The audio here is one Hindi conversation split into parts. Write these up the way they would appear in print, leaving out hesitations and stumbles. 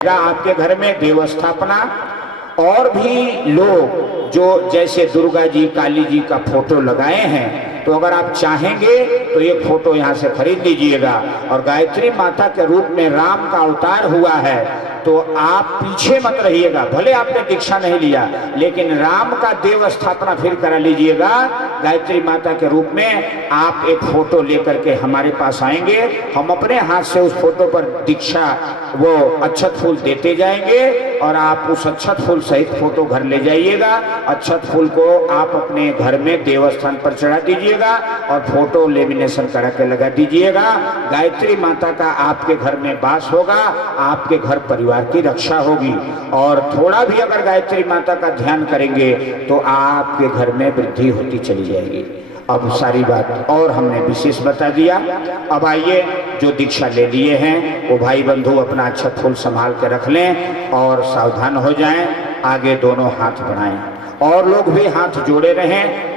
आपके घर में देव स्थापना। और भी लोग जो जैसे दुर्गा जी काली जी का फोटो लगाए हैं, तो अगर आप चाहेंगे तो ये फोटो यहाँ से खरीद लीजिएगा। और गायत्री माता के रूप में राम का अवतार हुआ है, तो आप पीछे मत रहिएगा। भले आपने दीक्षा नहीं लिया, लेकिन राम का देव स्थापना फिर करा लीजिएगा। गायत्री माता के रूप में आप एक फोटो लेकर के हमारे पास आएंगे, हम अपने हाथ से उस फोटो पर दीक्षा वो अक्षत फूल देते जाएंगे, और आप उस अक्षत फूल सहित फोटो घर ले जाइएगा। अक्षत फूल को आप अपने घर में देवस्थान पर चढ़ा दीजिएगा और फोटो लेमिनेशन करा के लगा दीजिएगा। गायत्री माता का आपके घर में वास होगा, आपके घर परिवार की रक्षा होगी। और थोड़ा भी अगर गायत्री माता का ध्यान करेंगे तो आपके घर में वृद्धि होती चली जाएगी। अब सारी बात और हमने विशेष बता दिया। अब आइए, जो दीक्षा ले लिए हैं वो भाई बंधु अपना अक्षत फूल संभाल के रख लें और सावधान हो जाएं। आगे दोनों हाथ बढ़ाएं और लोग भी हाथ जोड़े रहें।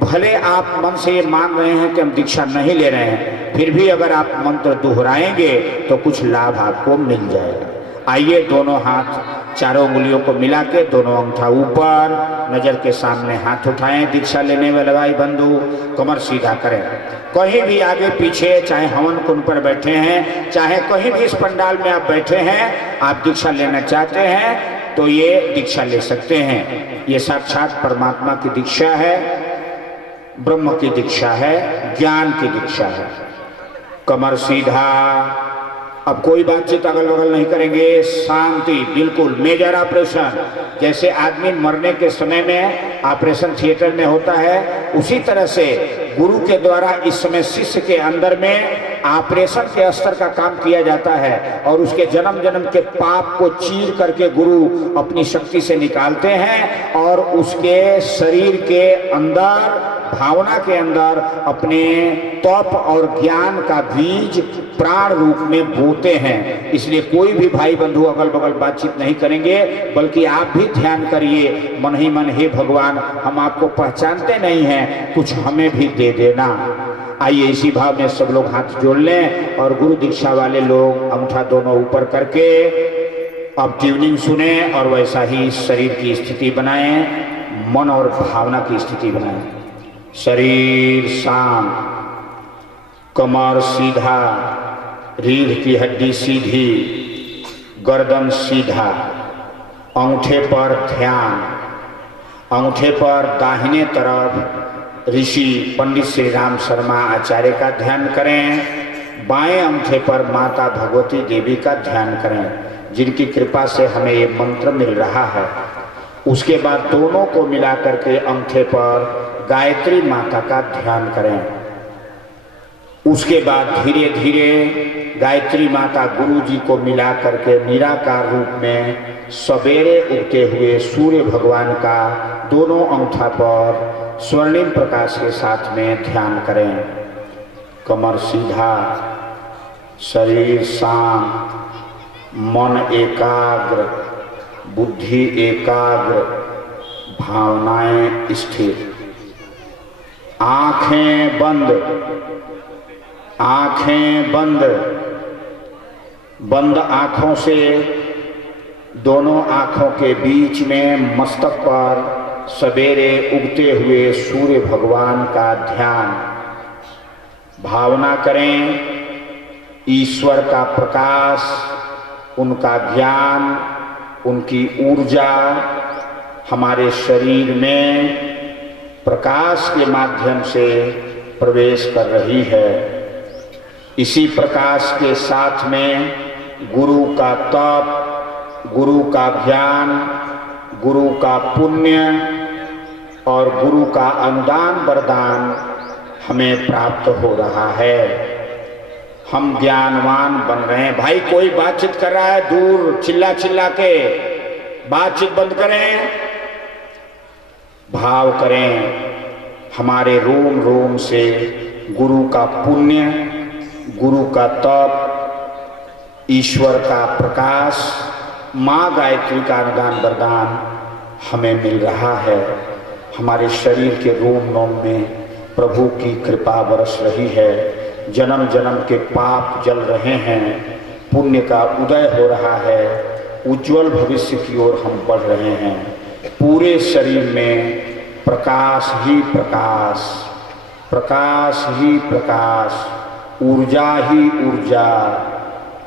भले आप मन से ये मान रहे हैं कि हम दीक्षा नहीं ले रहे हैं, फिर भी अगर आप मंत्र दोहराएंगे तो कुछ लाभ आपको मिल जाएगा। आइए, दोनों हाथ चारों उंगलियों को मिला के दोनों अंगूठा ऊपर, नजर के सामने हाथ उठाएं। दीक्षा लेने वाले भाई बंधु कमर सीधा करें। कहीं भी आगे पीछे, चाहे हवन कुंड पर बैठे हैं, चाहे कहीं भी इस पंडाल में आप बैठे हैं, आप दीक्षा लेना चाहते हैं तो ये दीक्षा ले सकते हैं। ये साक्षात परमात्मा की दीक्षा है, ब्रह्म की दीक्षा है, ज्ञान की दीक्षा है। कमर सीधा। अब कोई बातचीत अगल बगल नहीं करेंगे, शांति बिल्कुल। मेजर ऑपरेशन, जैसे आदमी मरने के समय में ऑपरेशन थिएटर में होता है, उसी तरह से गुरु के द्वारा इस समय शिष्य के अंदर में ऑपरेशन के स्तर का काम किया जाता है। और उसके जन्म जन्म के पाप को चीर करके गुरु अपनी शक्ति से निकालते हैं और उसके शरीर के अंदर, भावना के अंदर अपने तप और ज्ञान का बीज प्राण रूप में बोते हैं। इसलिए कोई भी भाई बंधु अगल बगल बातचीत नहीं करेंगे, बल्कि आप भी ध्यान करिए मन ही मन, हे भगवान हम आपको पहचानते नहीं हैं, कुछ हमें भी दे देना। आइए, इसी भाव में सब लोग हाथ जोड़ लें और गुरु दीक्षा वाले लोग अंगूठा दोनों ऊपर करके अब ट्यूनिंग सुने और वैसा ही शरीर की स्थिति बनाएं, मन और भावना की स्थिति बनाएं। शरीर शांत, कमर सीधा, रीढ़ की हड्डी सीधी, गर्दन सीधा, अंगूठे पर ध्यान। अंगूठे पर दाहिने तरफ ऋषि पंडित श्री राम शर्मा आचार्य का ध्यान करें। बाएं अंगूठे पर माता भगवती देवी का ध्यान करें, जिनकी कृपा से हमें ये मंत्र मिल रहा है। उसके बाद दोनों को मिला करके अंगूठे पर गायत्री माता का ध्यान करें। उसके बाद धीरे धीरे गायत्री माता गुरु जी को मिला करके निराकार रूप में सवेरे उगते हुए सूर्य भगवान का दोनों अंगूठा पर स्वर्णिम प्रकाश के साथ में ध्यान करें। कमर सीधा, शरीर शांत, मन एकाग्र, बुद्धि एकाग्र, भावनाएं स्थिर। आंखें बंद, आंखें बंद। बंद आंखों से दोनों आंखों के बीच में मस्तक पर सवेरे उगते हुए सूर्य भगवान का ध्यान। भावना करें ईश्वर का प्रकाश, उनका ज्ञान, उनकी ऊर्जा हमारे शरीर में प्रकाश के माध्यम से प्रवेश कर रही है। इसी प्रकाश के साथ में गुरु का तप, गुरु का ज्ञान, गुरु का पुण्य और गुरु का अनुदान वरदान हमें प्राप्त हो रहा है। हम ज्ञानवान बन रहे हैं। भाई कोई बातचीत कर रहा है दूर, चिल्ला चिल्ला के बातचीत बंद करें, भाव करें हमारे रोम रोम से गुरु का पुण्य, गुरु का तप, ईश्वर का प्रकाश, माँ गायत्री का अनुदान वरदान हमें मिल रहा है। हमारे शरीर के रोम रोम में प्रभु की कृपा बरस रही है। जन्म जन्म के पाप जल रहे हैं, पुण्य का उदय हो रहा है। उज्जवल भविष्य की ओर हम बढ़ रहे हैं। पूरे शरीर में प्रकाश ही प्रकाश, प्रकाश ही प्रकाश, ऊर्जा ही ऊर्जा,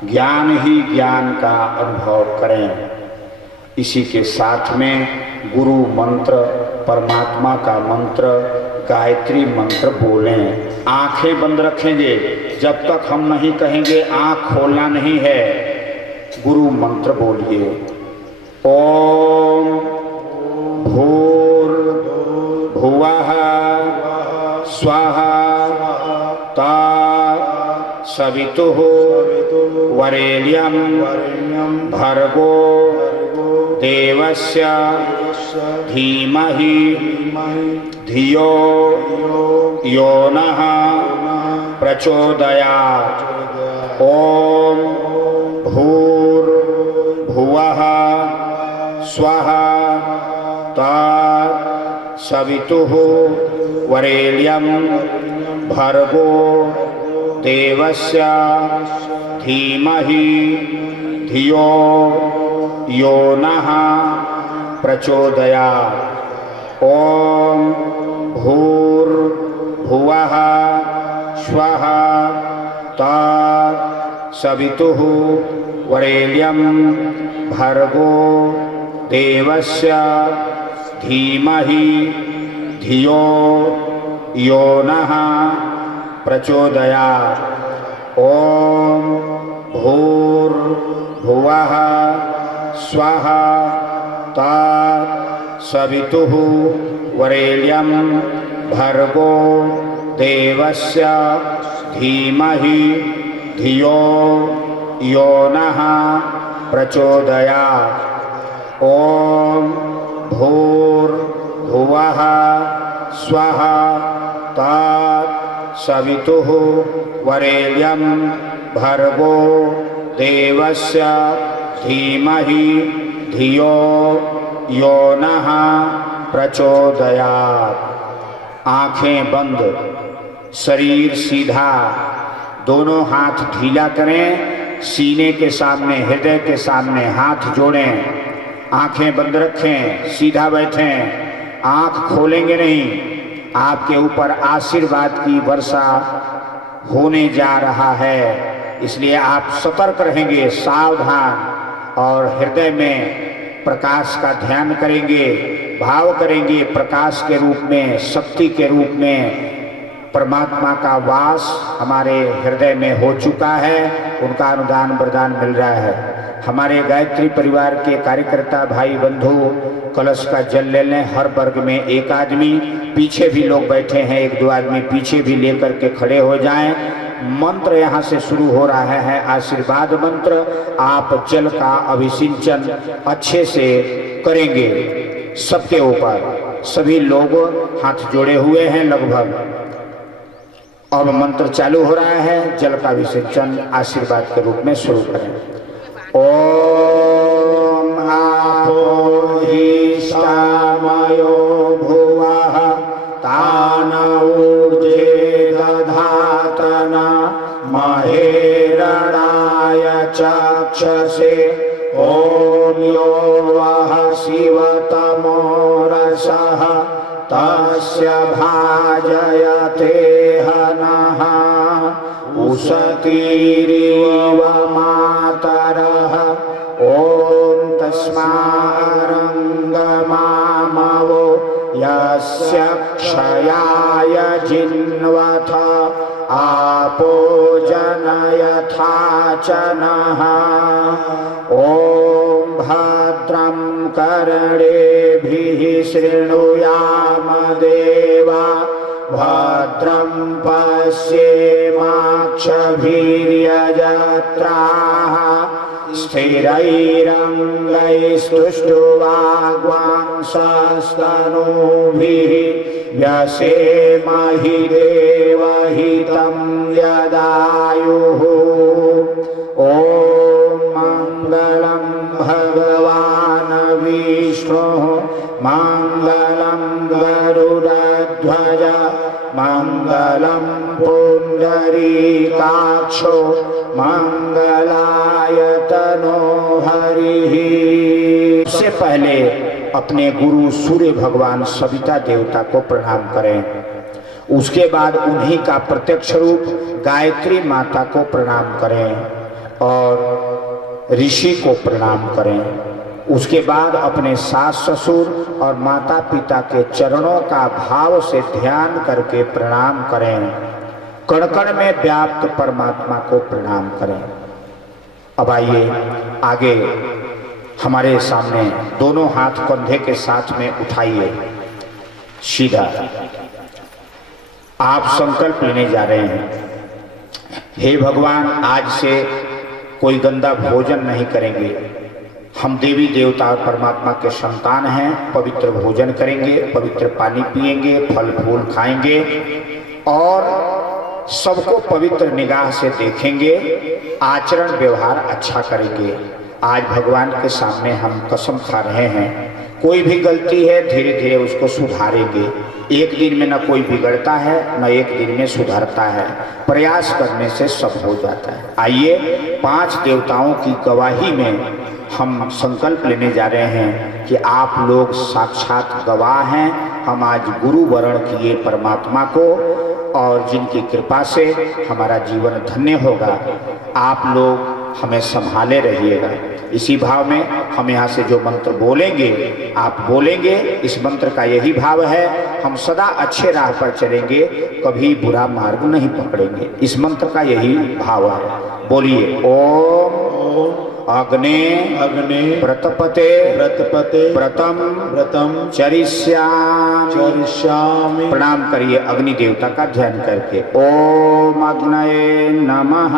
ज्ञान ही ज्ञान का अनुभव करें। इसी के साथ में गुरु मंत्र, परमात्मा का मंत्र, गायत्री मंत्र बोलें। आंखें बंद रखेंगे जब तक हम नहीं कहेंगे, आंख खोलना नहीं है। गुरु मंत्र बोलिए। ओम भूर्भुवः स्वः तत्सवितुः वरेण्यं भर्गो देवस्य धीमहि धियो यो नः प्रचोदयात्। ओम भूर्भुवः स्वः तत्सवितुः वरेण्यं भर्गो देवस्य धीमहि धियो यो नः प्रचोदयात्। ओम भूर्भुवः स्वः तत्सवितुः वरेण्यं भर्गो देवस्य धीमहि धियो यो नः प्रचोदयात्। ओम भूर्भुवः स्वः तत्सवितुः वरेण्यं भर्गो देवस्य धीमहि धियो यो नः प्रचोदयात्। ओम भूर्भुवः स्वः तत्सवितुः वरेण्यं भर्गो देवस्य धीमहि धियो यो नः प्रचोदयात्। आंखें बंद, शरीर सीधा, दोनों हाथ ढीला करें, सीने के सामने, हृदय के सामने हाथ जोड़ें, आंखें बंद रखें, सीधा बैठें, आंख खोलेंगे नहीं। आपके ऊपर आशीर्वाद की वर्षा होने जा रहा है, इसलिए आप सतर्क रहेंगे, सावधान, और हृदय में प्रकाश का ध्यान करेंगे, भाव करेंगे। प्रकाश के रूप में, शक्ति के रूप में परमात्मा का वास हमारे हृदय में हो चुका है, उनका अनुदान वरदान मिल रहा है। हमारे गायत्री परिवार के कार्यकर्ता भाई बंधु कलश का जल ले लें। हर वर्ग में एक आदमी, पीछे भी लोग बैठे हैं, एक दो आदमी पीछे भी लेकर के खड़े हो जाएं। मंत्र यहाँ से शुरू हो रहा है, आशीर्वाद मंत्र। आप जल का अभिसिंचन अच्छे से करेंगे सबके ऊपर। सभी लोग हाथ जोड़े हुए हैं लगभग। अब मंत्र चालू हो रहा है, जल का अभिसिंचन आशीर्वाद के रूप में शुरू करें। ओम आपोहिष्टामयो भुवः तान ऊर्जे दधातन महेरणाय चक्षसे। ओम यो वः शिवतमो रसः तस्य भाजयते हनः। उशतीरिव मातरः। ओम तस्मारंगमामवो यस्य क्षयाय जिन्वथ आपो जनयथा च नः। ओम भद्रं कर्णेभिः शृणुयाम देवा भद्रं पश्येमाक्षभिर्यजत्राः स्थिरैरङ्गैस्तुष्टुवाग्वांसस्तनूभिः व्यसेमहि देवहितं यदायुः। ॐ मङ्गलं भगवान् विष्णुः मङ्गलं गरुडध्वज मङ्गलं पुण्डरीकाक्षो मङ्गलाय तनो हरिः। सबसे पहले अपने गुरु सूर्य भगवान सविता देवता को प्रणाम करें। उसके बाद उन्हीं का प्रत्यक्ष रूप गायत्री माता को प्रणाम करें और ऋषि को प्रणाम करें। उसके बाद अपने सास ससुर और माता पिता के चरणों का भाव से ध्यान करके प्रणाम करें। कण कण में व्याप्त परमात्मा को प्रणाम करें। अब आइए आगे हमारे सामने दोनों हाथ कंधे के साथ में उठाइए, सीधा आप संकल्प लेने जा रहे हैं। हे भगवान, आज से कोई गंदा भोजन नहीं करेंगे। हम देवी देवता और परमात्मा के संतान हैं। पवित्र भोजन करेंगे, पवित्र पानी पिएंगे, फल फूल खाएंगे और सबको पवित्र निगाह से देखेंगे। आचरण व्यवहार अच्छा करेंगे। आज भगवान के सामने हम कसम खा रहे हैं, कोई भी गलती है धीरे धीरे उसको सुधारेंगे। एक दिन में न कोई बिगड़ता है, न एक दिन में सुधरता है। प्रयास करने से सब हो जाता है। आइए 5 देवताओं की गवाही में हम संकल्प लेने जा रहे हैं कि आप लोग साक्षात गवाह हैं। हम आज गुरु वरण किए परमात्मा को और जिनकी कृपा से हमारा जीवन धन्य होगा। आप लोग हमें संभाले रहिएगा। इसी भाव में हम यहाँ से जो मंत्र बोलेंगे आप बोलेंगे। इस मंत्र का यही भाव है, हम सदा अच्छे राह पर चलेंगे, कभी बुरा मार्ग नहीं पकड़ेंगे। इस मंत्र का यही भाव है। बोलिए ओम अग्ने अग्ने व्रतपते व्रतपते व्रतम व्रतम चरिष्यामि चरिष्यामि। प्रणाम करिए अग्नि देवता का ध्यान करके। ओम अग्नये नमः।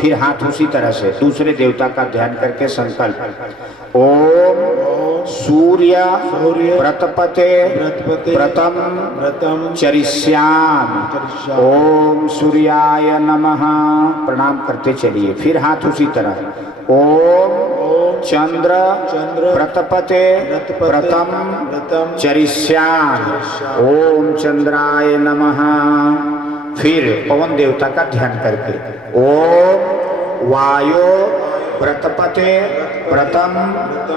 फिर हाथ उसी तरह से दूसरे देवता का ध्यान करके संकल्प। ओम सूर्य व्रतपते व्रतम व्रतम चरिष्यामि। ओम सूर्याय नमः। प्रणाम करते चलिए। फिर हाथ उसी तरह। ओम चंद्र व्रतपते व्रतम चरिष्यामि। ओम चंद्राय नमः। फिर पवन देवता का ध्यान करके। ओम वायो व्रतपते व्रतम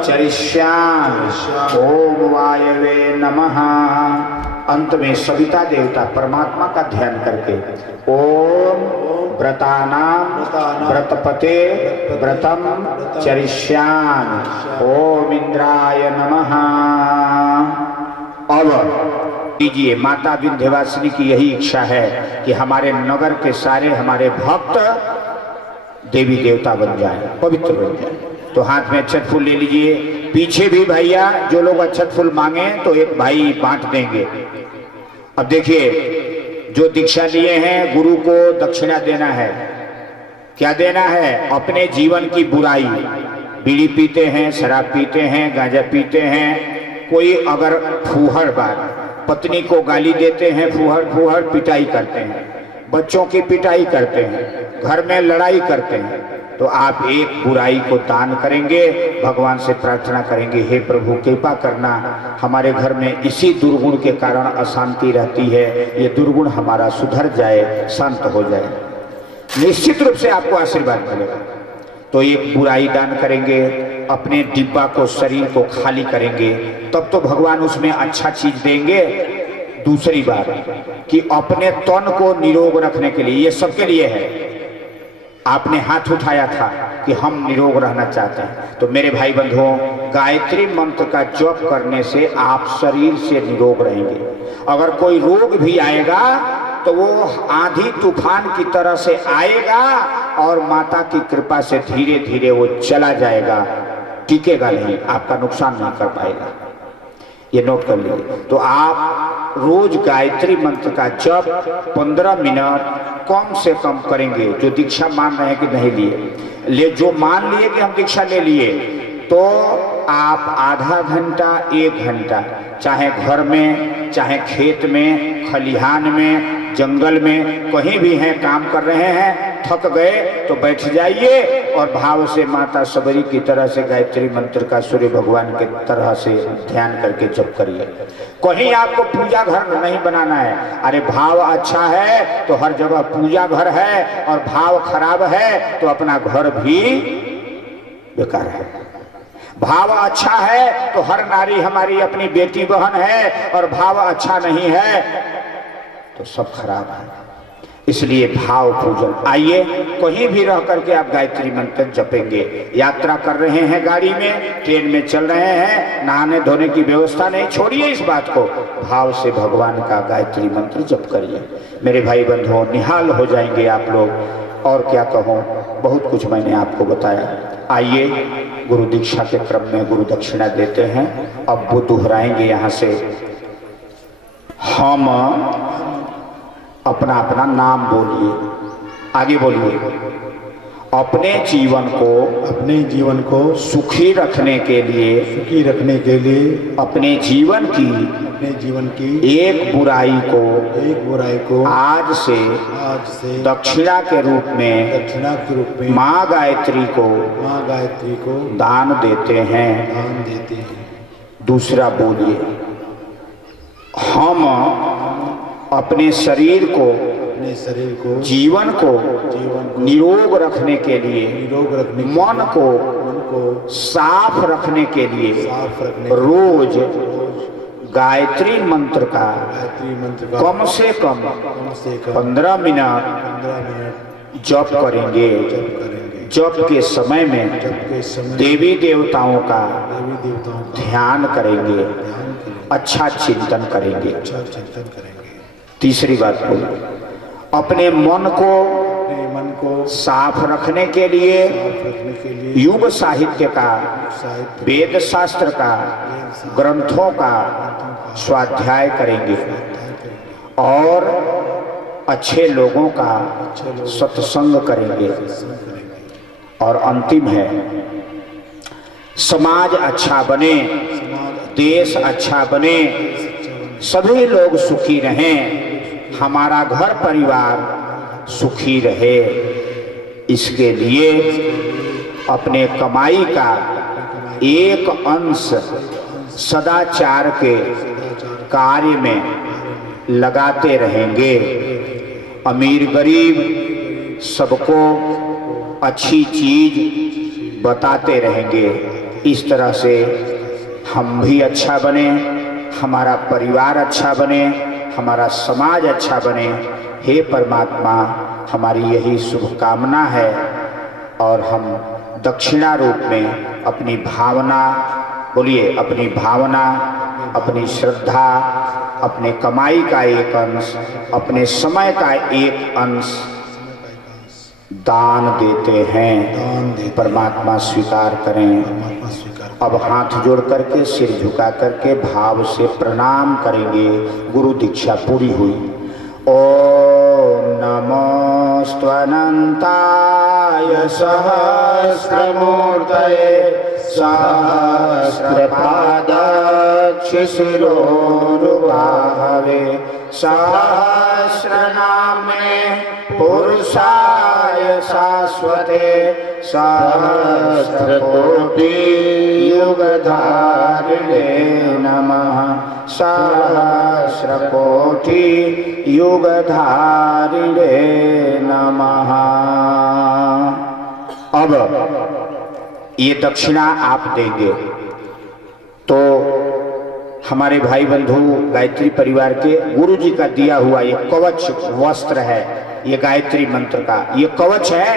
चरिष्यामि। ओम वायवे नमः। अंत में सविता देवता परमात्मा का ध्यान करके। ओम व्रतानाम व्रतपते व्रतम चरिष्यामि। ओम इंद्राय नमः। अब कीजिए, माता विंध्यवासिनी की यही इच्छा है कि हमारे नगर के सारे हमारे भक्त देवी देवता बन जाए, पवित्र बन जाए। तो हाथ में अक्षत फूल ले लीजिए। पीछे भी भैया जो लोग अक्षत फूल मांगे तो एक भाई बांट देंगे। अब देखिए, जो दीक्षा लिए हैं गुरु को दक्षिणा देना है। क्या देना है? अपने जीवन की बुराई, बीड़ी पीते हैं, शराब पीते हैं, गांजा पीते हैं, कोई अगर फूहड़ बात पत्नी को गाली देते हैं, फूहड़ फूहड़ पिटाई करते हैं, बच्चों की पिटाई करते हैं, घर में लड़ाई करते हैं, तो आप एक बुराई को दान करेंगे, भगवान से प्रार्थना करेंगे, हे प्रभु कृपा करना, हमारे घर में इसी दुर्गुण के कारण अशांति रहती है, ये दुर्गुण हमारा सुधर जाए, शांत हो जाए। निश्चित रूप से आपको आशीर्वाद मिलेगा। तो एक बुराई दान करेंगे, अपने डिब्बा को, शरीर को खाली करेंगे, तब तो भगवान उसमें अच्छा चीज देंगे। दूसरी बात कि अपने तन को निरोग रखने के लिए, ये सबके लिए है। आपने हाथ उठाया था कि हम निरोग रहना चाहते हैं, तो मेरे भाई बंधुओं, गायत्री मंत्र का जप करने से आप शरीर से निरोग रहेंगे। अगर कोई रोग भी आएगा तो वो आंधी तूफान की तरह से आएगा और माता की कृपा से धीरे धीरे वो चला जाएगा, टिकेगा नहीं, आपका नुकसान नहीं कर पाएगा। ये नोट कर लीजिए। तो आप रोज गायत्री मंत्र का जप 15 मिनट कम से कम करेंगे। जो दीक्षा मान रहे हैं कि नहीं लिए, जो मान लिए कि हम दीक्षा ले लिए, तो आप आधा घंटा 1 घंटा, चाहे घर में, चाहे खेत में, खलिहान में, जंगल में, कहीं भी हैं, काम कर रहे हैं, थक गए तो बैठ जाइए और भाव से माता सबरी की तरह से गायत्री मंत्र का सूर्य भगवान के तरह से ध्यान करके जप करिए। कहीं आपको पूजा घर नहीं बनाना है। अरे भाव अच्छा है तो हर जगह पूजा घर है, और भाव खराब है तो अपना घर भी बेकार है। भाव अच्छा है तो हर नारी हमारी अपनी बेटी बहन है, और भाव अच्छा नहीं है तो सब खराब है। इसलिए भाव पूजन। आइए, कहीं भी रह करके आप गायत्री मंत्र जपेंगे। यात्रा कर रहे हैं गाड़ी में, ट्रेन में चल रहे हैं, नहाने धोने की व्यवस्था नहीं, छोड़िए इस बात को, भाव से भगवान का गायत्री मंत्र जप करिए। मेरे भाई बंधुओं, निहाल हो जाएंगे आप लोग। और क्या कहूँ, बहुत कुछ मैंने आपको बताया। आइए, गुरु दीक्षा के क्रम में गुरु दक्षिणा देते हैं। अब वो दोहराएंगे यहाँ से। हम अपना अपना नाम बोलिए, आगे बोलिए। अपने जीवन को सुखी रखने के लिए अपने जीवन की एक बुराई को आज से दक्षिणा के रूप में माँ गायत्री को दान देते हैं। दूसरा बोलिए, हम अपने शरीर को जीवन को निरोग रखने के लिए, मन को साफ रखने के लिए रोज गायत्री मंत्र का कम से कम 15 मिनट जप करेंगे। जप के समय में देवी देवताओं का ध्यान करेंगे, अच्छा चिंतन करेंगे। तीसरी बात बोलो, अपने मन को साफ रखने के लिए युग साहित्य का, वेद शास्त्र का, ग्रंथों का स्वाध्याय करेंगे और अच्छे लोगों का सत्संग करेंगे। और अंतिम है, समाज अच्छा बने, देश अच्छा बने, सभी लोग सुखी रहें, हमारा घर परिवार सुखी रहे, इसके लिए अपने कमाई का एक अंश सदाचार के कार्य में लगाते रहेंगे। अमीर गरीब सबको अच्छी चीज बताते रहेंगे। इस तरह से हम भी अच्छा बने, हमारा परिवार अच्छा बने, हमारा समाज अच्छा बने। हे परमात्मा, हमारी यही शुभकामना है। और हम दक्षिणा रूप में अपनी भावना, बोलिए, अपनी भावना, अपनी श्रद्धा, अपने कमाई का एक अंश, अपने समय का एक अंश दान देते हैं। परमात्मा स्वीकार करें। अब हाथ जोड़ करके, सिर झुका करके भाव से प्रणाम करेंगे। गुरु दीक्षा पूरी हुई। ओम नमोस्तवनंताय सहस्रमूर्तये सहस्रपादाक्ष शिरोरुबाहवे सहस्रनामे पुरुषाय शाश्वते सहस्रकोटि युगधारिणे नमः। सहस्रकोटि युगधारिणे नमः। अब ये दक्षिणा आप देंगे तो हमारे भाई बंधु गायत्री परिवार के गुरु जी का दिया हुआ ये कवच वस्त्र है, ये गायत्री मंत्र का ये कवच है।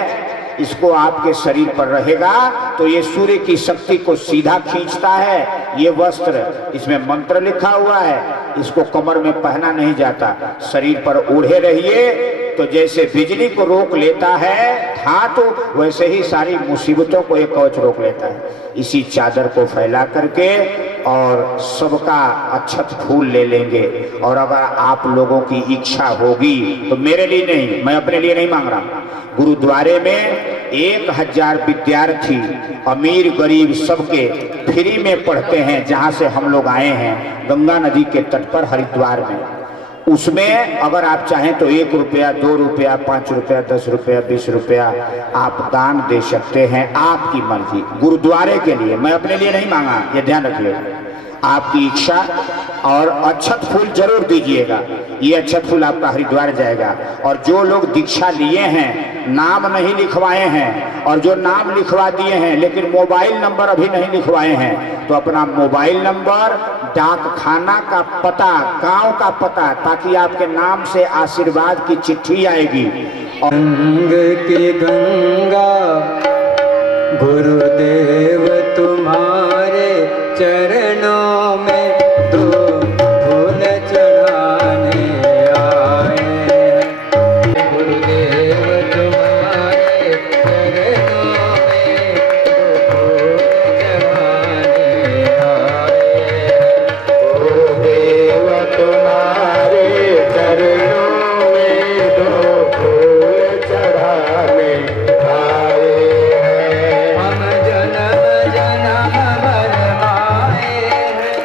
इसको आपके शरीर पर रहेगा तो ये सूर्य की शक्ति को सीधा खींचता है। ये वस्त्र, इसमें मंत्र लिखा हुआ है, इसको कमर में पहना नहीं जाता, शरीर पर ओढ़े रहिए तो जैसे बिजली को रोक लेता है धातु, वैसे ही सारी मुसीबतों को ये कवच रोक लेता है। इसी चादर को फैला करके और सबका अक्षत फूल ले लेंगे। और अगर आप लोगों की इच्छा होगी तो, मेरे लिए नहीं, मैं अपने लिए नहीं मांग रहा, गुरुद्वारे में 1000 विद्यार्थी अमीर गरीब सबके फ्री में पढ़ते हैं, जहां से हम लोग आए हैं गंगा नदी के तट पर हरिद्वार में। उसमें अगर आप चाहें तो 1 रुपया, 2 रुपया, 5 रुपया, 10 रुपया, 20 रुपया आप दान दे सकते हैं, आपकी मर्जी, गुरुद्वारे के लिए। मैं अपने लिए नहीं मांगा, ये ध्यान रखिए, आपकी इच्छा। और अक्षत फूल जरूर दीजिएगा। ये अक्षत फूल आपका हरिद्वार जाएगा। और जो लोग दीक्षा लिए हैं, नाम नहीं लिखवाए हैं, और जो नाम लिखवा दिए हैं लेकिन मोबाइल नंबर अभी नहीं लिखवाए हैं, तो अपना मोबाइल नंबर, डाक खाना का पता, गांव का पता, ताकि आपके नाम से आशीर्वाद की चिट्ठी आएगी। रंग की गंगा गुरुदेव तुम्हारे चरणों में दो फूल चढ़ाने आए हैं। गुरुदेव तुम्हारे चरणों में दो फूल चढ़ाने आए हैं। गुरुदेव तुम्हारे चरणों में दो फूल चढ़ाने आए हैं। हम जन्म जन्म भर आए हैं,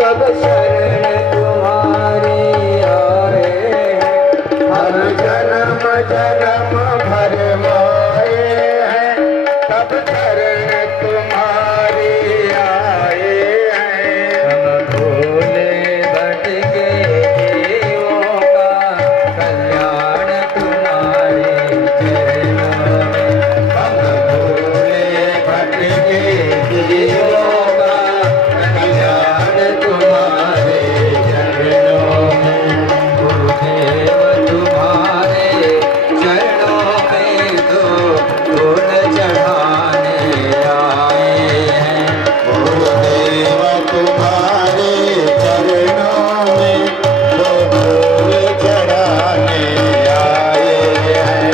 तब शरण तुम्हारी आए हैं। हम जन्म जन्म भर माए हैं, तब शरण तुम्हारी आए हैं। हम भोले भटके जीवों का कल्याण तुम्हारे चरणों में। हम भोले भटके जीवों का कल्याण तुम्हारे चरणों में। गुरुदेव तुम्हारे चरणों में दो फूल चढ़ाने आए हैं। गुरुदेव तुम्हारे चरणों में दो फूल चढ़ाने आए हैं।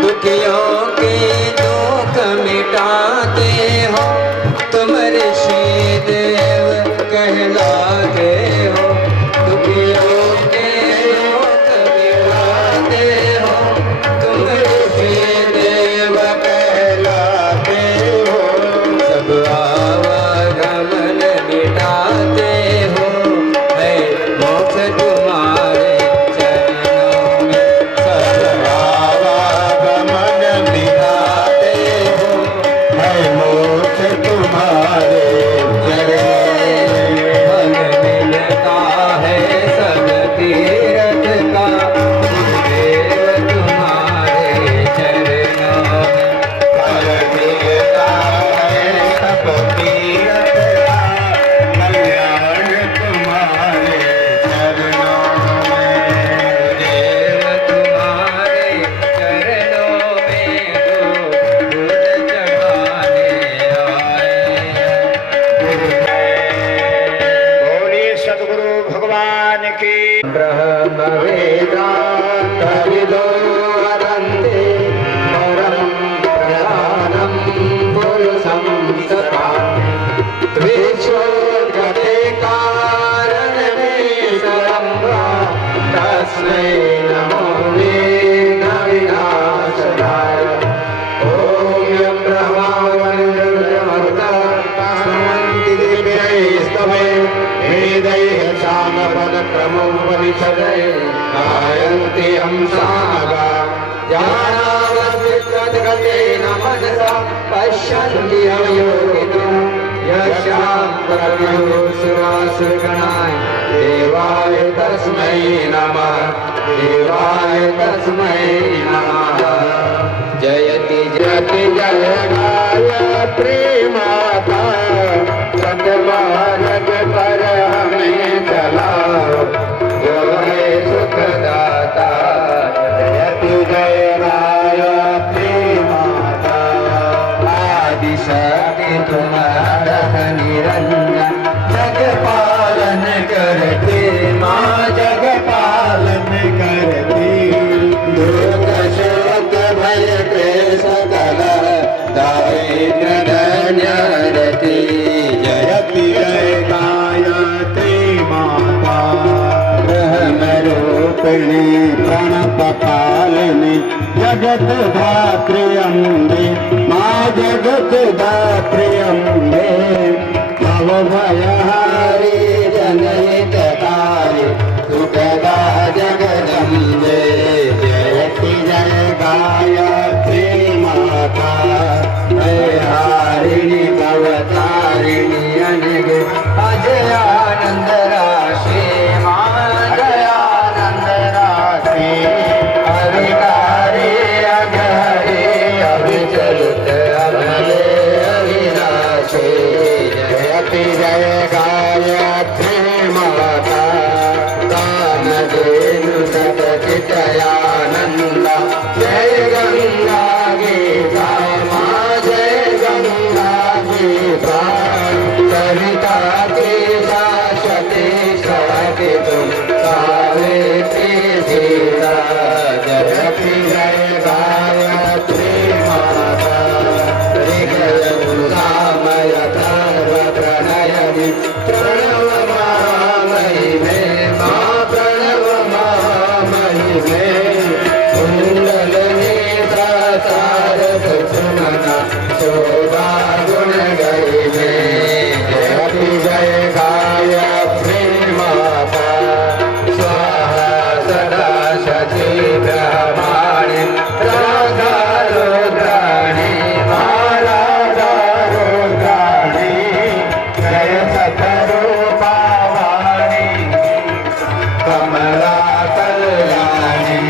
दुखियों के दुख मिटाते हो तुम ऋषि देव कहलाते हो। दुखियों के दुख मिटाते हो तुम ऋषि देव कहलाते हो। सब आवागमन मिटाते हो, है मोक्ष तुम्हारे चरणों में। सब आवागमन मिटाते हो, है मोक्ष तुम्हारे चरणों में। फल मिलता है सब तीर्थ का गुरुदेव तुम्हारे चरणों में। फल मिलता है सब तीर्थ का, कल्याण तुम्हारे चरणों में। गुरुदेव तुम्हारे चरणों में दो फूल चढ़ाने आए हैं। बोलिए सदगुरु भगवान की। ब्रह्म वेदांत विदो वदन्ति परं प्रधानं पुरुषं सताम्। विश्वोत्पत्ते कारणमेश्वरं वा तस्मै नमो विघ्नविनाशनाय। ॐ यं ब्रह्मा वरुणः सुमन्ति दिव्यैस्तवे वेदैः सामपदक्रमोपनिषदे गायन्ति यं सामगा। ज्ञानावद्विद्वद्गतेन मनसा पश्यन्ति योगिनो यस्यां परमयोऽसुरासुरगणाय देवाय तस्मै नमः। देवाय तस्मै नमः। जयति जति जय गायत्री माता, सतमार्ग पर हमें चलाओ, जो है सुखदाता। जयति जय गायत्री माता, आदिशक्ति तुम्हारा निरंजन जग पालन करते माँ जग पालन करती। दुख शोक भय क्लेश सकल दारिद्र्य धन्यरति। जयति जय गायत्री माता, ब्रह्म रूपिणी प्रणव पालिनी, जगत धात्री अम्बे, माँ जगत धात्री अम्बे। भव भयहारी जनहितकारी, सुखदा जगदम्बे। जयति जय गायत्री माता, हारिणी भवतारिणी अनग अजयानंद राशि मां दयानंद जयति जय गायत्री माता कामधेनु सतचितयानंदा जय गंगा गीता माँ जय गंगा गीता सरिता के शाश्वती सती तुम सावित्री सीता जयति जय गायत्री माता प्रणव महामयी में माँ प्रणव महामयी में कुंडल नेत्रा सार सुमना शोभा गुण गई में जयति जय गायत्री माता स्वाहा सदा शचि ब्रह्माणि राधा रुद्राणि राधा रुद्राणि जय सतरूपावाणी कमला कल्याणी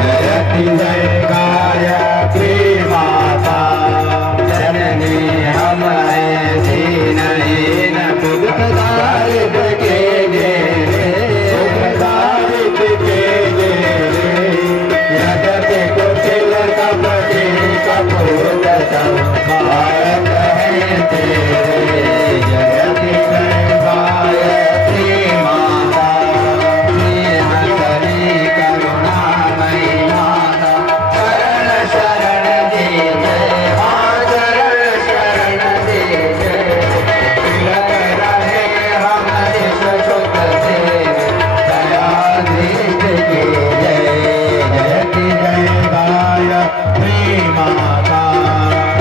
जयति जय गायत्री माता जननी हमारे दीनहीन दुखदारिद के दारिद के यद्यपि कुटिल कपटी कपूर भारत है तेरे जयति जय गायत्री माता स्नेह करी करुणामयी माता शरण शरण दे जय माँ शरण शरण दे जय तिलक रहे हमारे सुख से दयाधीश की जय जयति जय गायत्री माता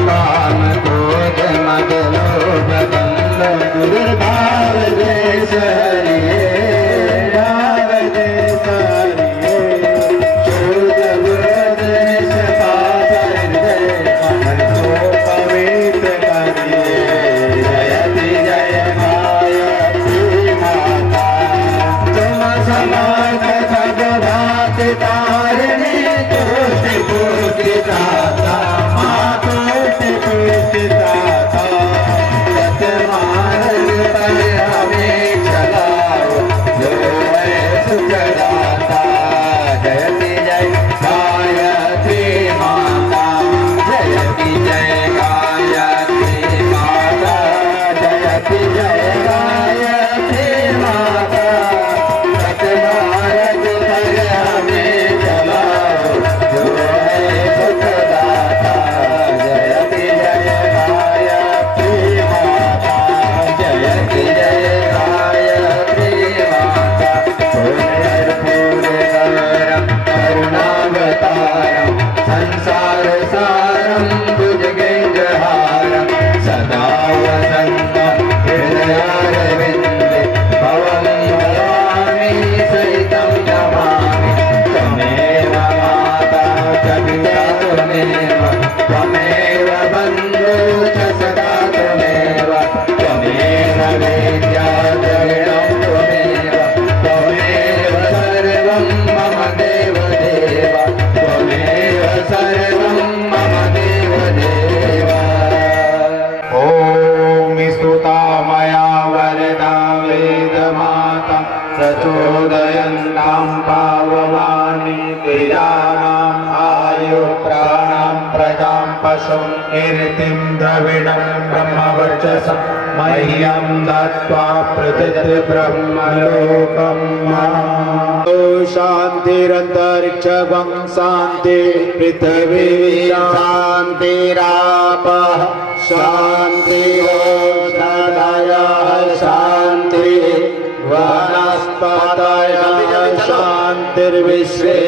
काम क्रोध मद लोभ दंभ दुर्भाव देश हरिये भाव देश हरिये शूद्र बुद्ध निष्पाप हृदय मन को पवित्र करिए जयति जय गायत्री माता तुम समर्थ सब भांति तारिणी तुष्टि पूर्ति दाता माँ तुष्टि पूर्ति दाता सतमार्ग पर हमें चलाओ जो है सुखदाता जयति जय गायत्री माता जयति जय गायत्री माता जयति जय गायत्री माता सतमार्ग पर हमें चलाओ जो है सुखदाता जयति जय गायत्री माता जयति जय गायत्री माता पूर्णगौरम करुणावतारम संसार सारम भुजगेन्द्रहारम सदा वसन्तं हृदयारविन्दे भवं भवामि सहितं नमामि त्वमेव माता च पिता त्वमेव त्वमेव बन्धु च सदा त्वमेव त्वमेव विद्या द्रविणं त्वमेव त्वमेव सर्वं मम देव देव त्वमेव सर्वं मम देव देव ॐ स्तुता मया वरदा वेदमाता प्रचोदयन्तां पावमानि वीराणाम् आयुप्राणां प्रजां पशुं कीर्तिं द्रविणं ब्रह्मवर्चसं मह्यं दत्त्वा प्रदत्त ब्रह्मलोकं शान्तिरन्तरिक्षं शान्ति पृथिवी शान्तिरापः शान्तिरोषधयः शान्ति वनस्पतयः शान्तिर्विश्वे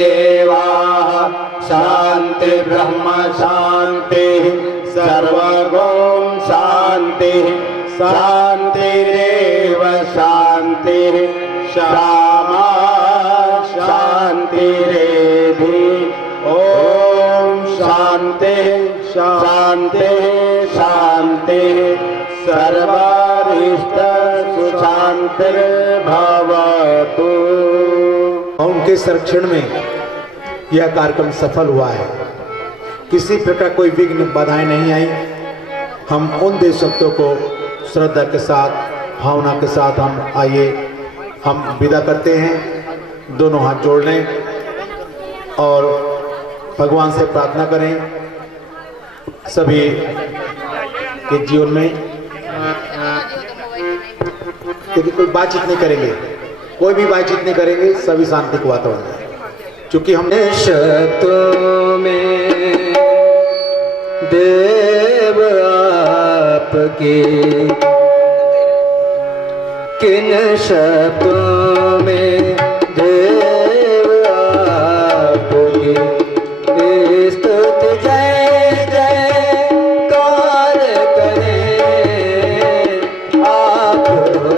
देवाः शान्ति ब्रह्म शान्ति सर्वगों शान्ति शान्तिरेव शान्ति श्यामा शान्तिरेधि ॐ शान्ति शान्ति शान्ति सर्वारिष्ट सुशान्तिर्भवतु। ओम के संरक्षण में यह कार्यक्रम सफल हुआ है, किसी प्रकार कोई विघ्न बाधाएं नहीं आई। हम उन देशभक्तों को श्रद्धा के साथ, भावना के साथ हम आइए हम विदा करते हैं। दोनों हाथ जोड़ लें और भगवान से प्रार्थना करें सभी के जीवन में। देखिए कोई बातचीत नहीं करेंगे, कोई भी बातचीत नहीं करेंगे, सभी शांति का वातावरण है। क्योंकि हमने शब्दों में देव आपके, किन शब्दों में देव आपके, स्तुति जय जयकार करें। आप हो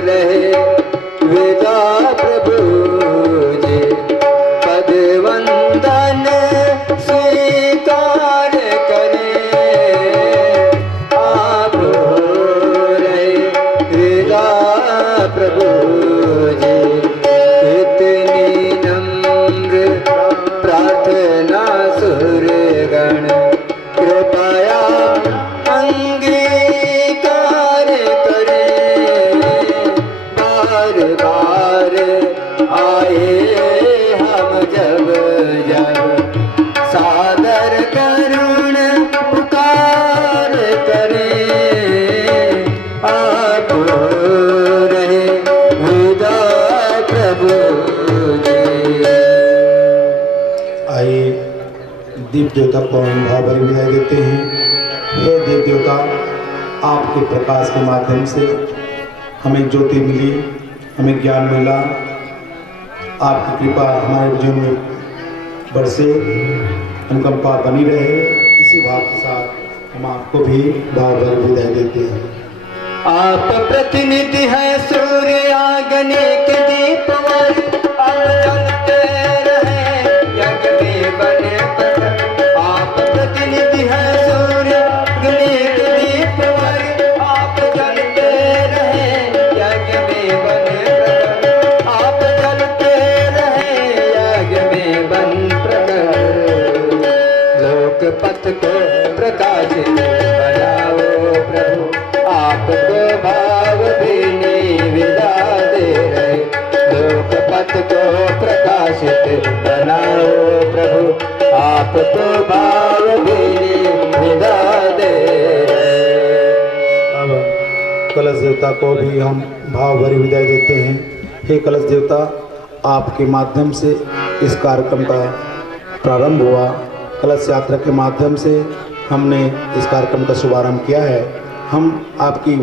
रहे विदा प्रभु जी, पद वंदन स्वीकार करें। आप हो रहे विदा प्रभु जी, इतनी नम्र प्रार्थना सुरगण कृपया अंगीकार करें। बार बार आए हम जब जब सादर करुण पुकार करें। आप रहे विदा प्रभु जी। आइए दीप देवता को हम भाव भरी विदाई देते हैं। हे देव देवता, आपके प्रकाश के माध्यम से हमें ज्योति मिली, हमें ज्ञान मिला। आपकी कृपा हमारे जीवन में बरसे, अनुकंपा बनी रहे। इसी भाव के साथ हम आपको भी भाव भरी विदाई देते हैं। आप प्रतिनिधि है सूर्य अग्नि के दीपवर, आप जलते रहे यज्ञ में बने प्रकट। आप प्रतिनिधि है सूर्य अग्नि के दीपवर, आप जलते रहे यज्ञ में बने प्रकट। आप जलते रहे यज्ञ में बन प्रकट। लोक पथ को प्रकाशित बनाओ प्रभु, आपको भाव भीनी विदा दे रहे। लोक पथ को प्रकाशित बनाओ प्रभु, आपको भाव भीनी विदा दे रहे। अब कलश देवता को भी हम भाव भरी विदाई देते हैं। हे कलश देवता, आपके माध्यम से इस कार्यक्रम का प्रारंभ हुआ। कलश यात्रा के माध्यम से हमने इस कार्यक्रम का शुभारंभ किया है। हम आपकी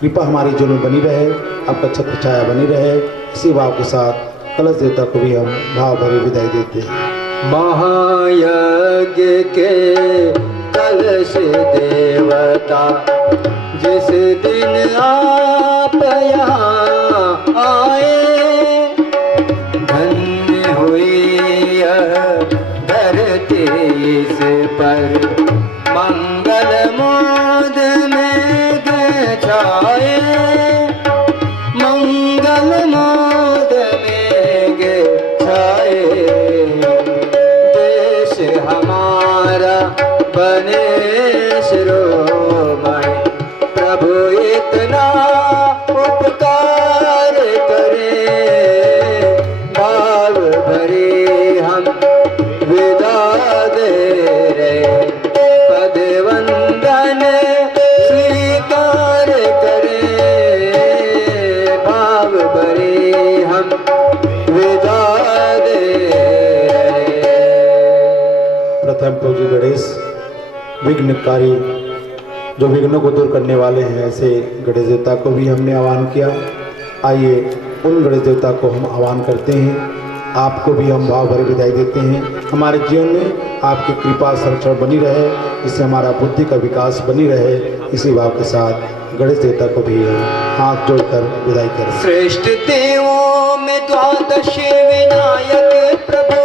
कृपा हमारे जीवन में बनी रहे, आपका छत्र छाया बनी रहे। इसी भाव के साथ कलश देवता को भी हम भाव भरी विदाई देते हैं। महायज्ञ के कलश देवता, जिस दिन आप यहाँ आए, धन्य हुई यह धरती इस पर। मंगल मोद में छाए, मंगल मोद में छाए। देश हमारा बने शिरोमणि, प्रभु इतना उपकार करे। भाव भरे हम विदा दे रहे, पद वंदन स्वीकार करें। भाव भरे हम विदा दे रहे। प्रथम पूज्य गणेश विघ्नकारी, जो विघ्नों को दूर करने वाले हैं, ऐसे गणेश देवता को भी हमने आह्वान किया। आइए उन गणेश देवता को हम आह्वान करते हैं। आपको भी हम भाव भरी विदाई देते हैं। हमारे जीवन में आपकी कृपा संरक्षण बनी रहे, इससे हमारा बुद्धि का विकास बनी रहे। इसी भाव के साथ गणेश देवता को भी हम हाथ जोड़कर विदाई करें। श्रेष्ठ देवों में द्वादश विनायक प्रभु,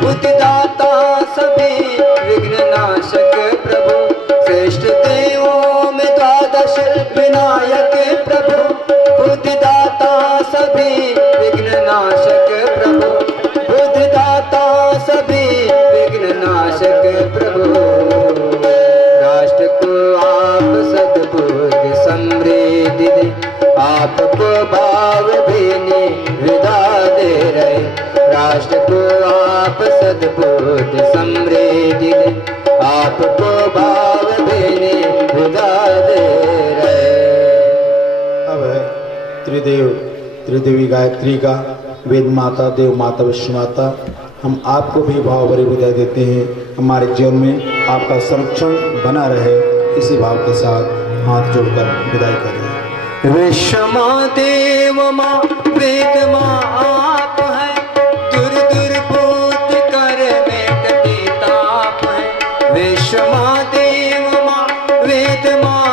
बुद्धिदाता सभी विघ्ननाशक प्रभु। श्रेष्ठ देवों में द्वादश विनायक प्रभु, बुद्धिदाता सभी विघ्ननाशक प्रभु। बुद्धिदाता सभी विघ्ननाशक प्रभु। राष्ट्र को आप सद्बुद्धि समृद्धि सद्बुद्धि समृद्धि दे, आपको भाव देने विदा दे रहे। अब है त्रिदेवी गायत्री का वेद माता, देव माता, विष्णु माता, हम आपको भी भाव भरी विदाई देते हैं। हमारे जीवन में आपका संरक्षण बना रहे, इसी भाव के साथ हाथ जोड़कर विदाई करें। विश्व माँ देव माँ वेद माँ आप है, दूर दूर भूत कर मिटते ताप है। विश्व माँ देव माँ वेद माँ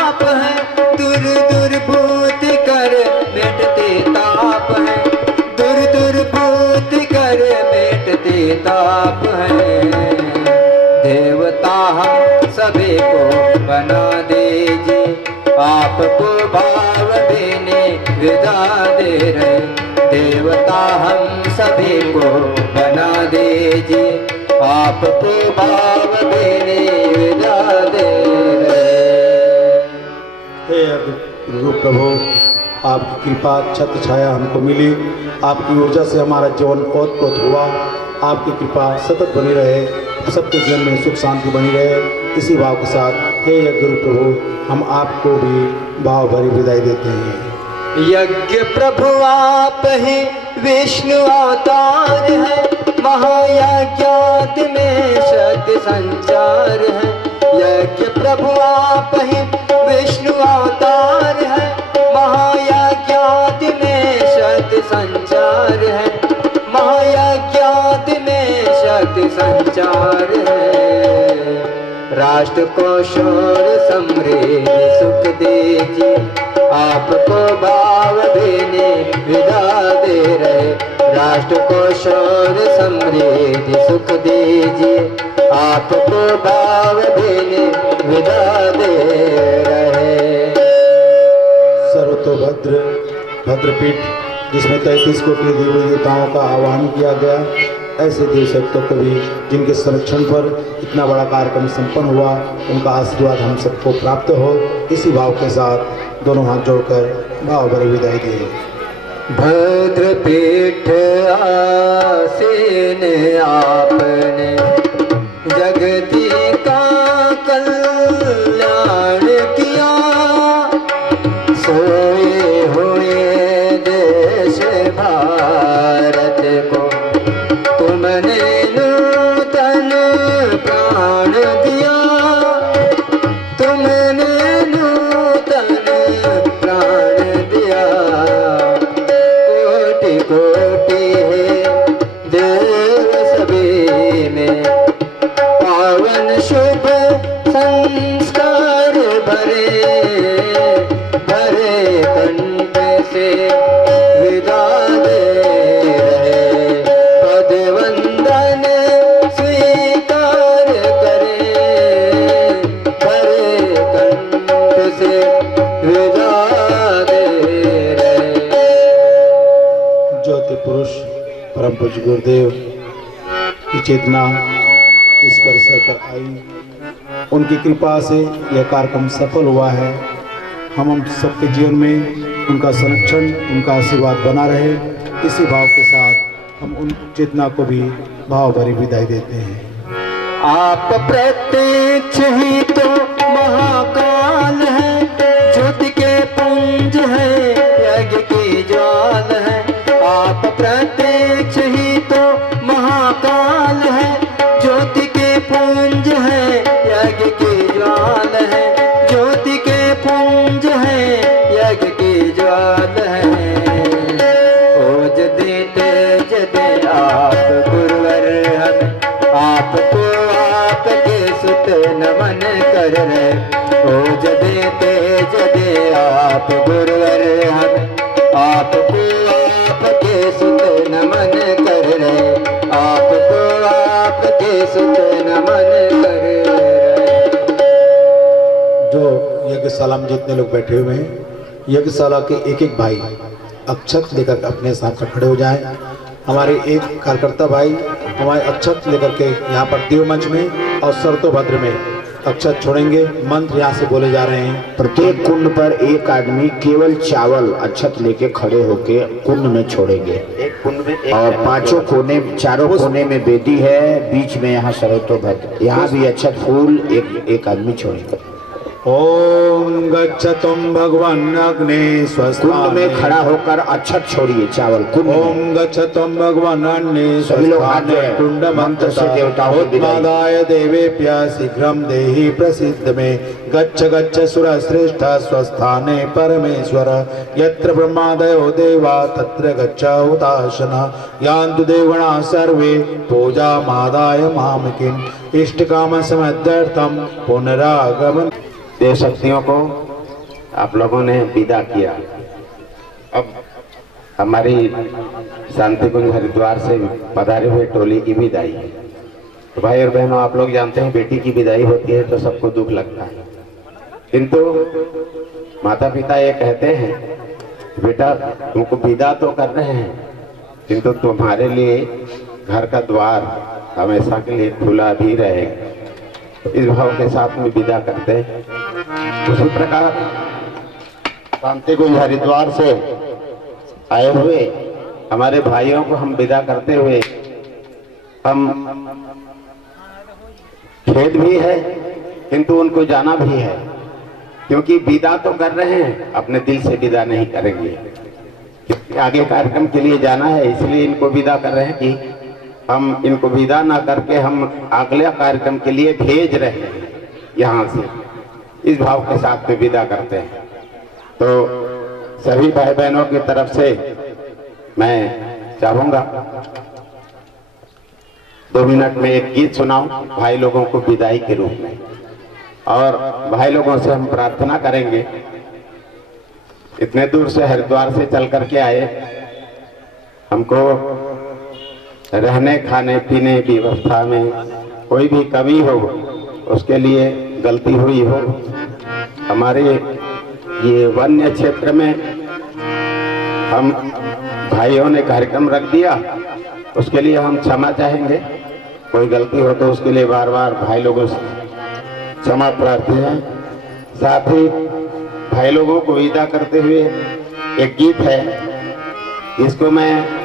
आप है, दूर दूर भूत कर मिटते ताप है। दूर दूर भूत कर मिटते ताप है। देवता हम सभी को बना दीजिए, आपको भाव देने विदा दे रहे। देवता हम सभी को बना दीजिए, आपको भाव देने विदा दे रहे। हे गुरु प्रभु, आपकी कृपा छत्र छाया हमको मिली, आपकी ऊर्जा से हमारा जीवन ओतप्रोत हुआ। आपकी कृपा सतत बनी रहे, सबके जीवन में सुख शांति बनी रहे, इसी भाव के साथ हे गुरु प्रभु, हम आपको भी भाव भरी विदाई देते हैं। यज्ञ प्रभु आप ही विष्णु अवतार है, महायज्ञात में शक्ति संचार है। यज्ञ प्रभु आप ही विष्णु अवतार है, महायज्ञात में शक्ति संचार है। महायज्ञात में शक्ति संचार है। राष्ट्र को शौर्य समृद्धि सुख दीजिए, आपको भाव देने विदा दे रहे। राष्ट्र को शौर्य समृद्धि सुख दीजिए, आपको भाव देने विदा दे रहे। सर्वतोभद्र भद्रपीठ, जिसमें 33 कोटि देवी देवताओं का आह्वान किया गया, ऐसे देव शक्तों को भी जिनके संरक्षण पर इतना बड़ा कार्यक्रम संपन्न हुआ, उनका आशीर्वाद हम सबको प्राप्त हो, इसी भाव के साथ दोनों हाथ जोड़कर भाव भरी विदाई दिए। भद्रपीठ आसीन आपने, जगती का कल्याण किया। सोए हुए देश भारत को तुमने नूतन प्राण दिया। तुमने नूतन प्राण दिया। कोटि कोटि है देव सभी में, पावन शुभ संस्कार भरे भरे कंठ से विदा दे रहे। पद वंदन स्वीकार करे, भरे कंठ से विदा दे रहे। ज्योति पुरुष परम पूज्य गुरुदेव की चेतना इस परिसर पर आई, उनकी कृपा से यह कार्यक्रम सफल हुआ है। हम सबके जीवन में उनका संरक्षण, उनका आशीर्वाद बना रहे, इसी भाव के साथ हम उन चेतना को भी भाव भरी विदाई देते हैं। आप प्रत्यक्ष ही तो महाकाल है, ज्योति के पुंज है, यज्ञ की ज्वाल है। आप प्रत्यक्ष ही तो महाकाल है, ज्योति के पुंज है, यज्ञ की ज्वाल है। ज्योति के पुंज है, यज्ञ की ज्वाल है। ओज देते जदे आप गुरुवर हमें, आपको आपके सुत नमन कर रहे। ओज देते जदे आप गुरुवर हमें, आपको आपके सुत नमन कर रहे। आपको आपके सुत नमन कर रहे। जो यज्ञशाला में जितने लोग बैठे हुए हैं, यज्ञशाला के एक एक भाई अक्षत लेकर अपने साथ में खड़े हो जाएं। हमारे एक कार्यकर्ता भाई हमारे अक्षत लेकर के यहाँ पर देव मंच में और सर्वतोभद्र में अक्षत छोड़ेंगे। मंत्र यहाँ से बोले जा रहे हैं। प्रत्येक कुंड पर एक आदमी केवल चावल अक्षत लेके खड़े होके कुंड में छोड़ेंगे। कुंड में एक और पांचों कोने, चारों कोने में वेदी है, बीच में यहाँ सर्वतोभद्र, यहाँ भी अक्षत फूल एक आदमी छोड़ेगा। ओम गच्छतुम भगवान अग्नि कुंड स्वस्थाने। में खड़ा होकर अक्षत छोड़िए, चावल कुंड में। ओम गच्छतुम भगवान अग्नि सभी लोग हाथ स्वस्थाने जोड़ें। कुंड मंत्र से देवताओं को विदाई। उत्पादाय देवेभ्य शीघ्रम देहि प्रसिद्ध में गच्छ गच्छ सुर श्रेष्ठ स्वस्थाने परमेश्वर यत्र ब्रह्मादयो देवा तत्र गच्छ हुताशना यान्तु देवगणा सर्वे पूजा मादाय मामकिन इष्ट काम समर्थम पुनरागमन। देव शक्तियों को आप लोगों ने विदा किया। अब हमारी शांति कुंज हरिद्वार से पधारे हुए टोली की विदाई। तो भाई और बहनों, आप लोग जानते हैं बेटी की विदाई होती है तो सबको दुख लगता है, किंतु माता पिता ये कहते हैं बेटा तुमको विदा तो कर रहे हैं, किंतु तुम्हारे लिए घर का द्वार हमेशा के लिए खुला भी रहेगा। इस भाव के साथ में विदा करते हैं। उसी प्रकार शांति कुंज हरिद्वार से आए हुए हमारे भाइयों को हम विदा करते हुए हम खेद भी है किंतु उनको जाना भी है, क्योंकि विदा तो कर रहे हैं, अपने दिल से विदा नहीं करेंगे। आगे कार्यक्रम के लिए जाना है, इसलिए इनको विदा कर रहे हैं कि हम इनको विदा ना करके हम अगले कार्यक्रम के लिए भेज रहे हैं यहाँ से। इस भाव के साथ में विदा करते हैं। तो सभी भाई बहनों की तरफ से मैं चाहूंगा 2 मिनट में एक गीत सुनाऊं भाई लोगों को विदाई के रूप में, और भाई लोगों से हम प्रार्थना करेंगे, इतने दूर से हरिद्वार से चल करके आए, हमको रहने खाने पीने की व्यवस्था में कोई भी कमी हो उसके लिए गलती हुई हो, हमारे ये वन्य क्षेत्र में हम भाइयों ने कार्यक्रम रख दिया, उसके लिए हम क्षमा चाहेंगे। कोई गलती हो तो उसके लिए बार बार भाई लोगों से क्षमा प्रार्थी हैं। साथ ही भाई लोगों को विदा करते हुए एक गीत है, इसको मैं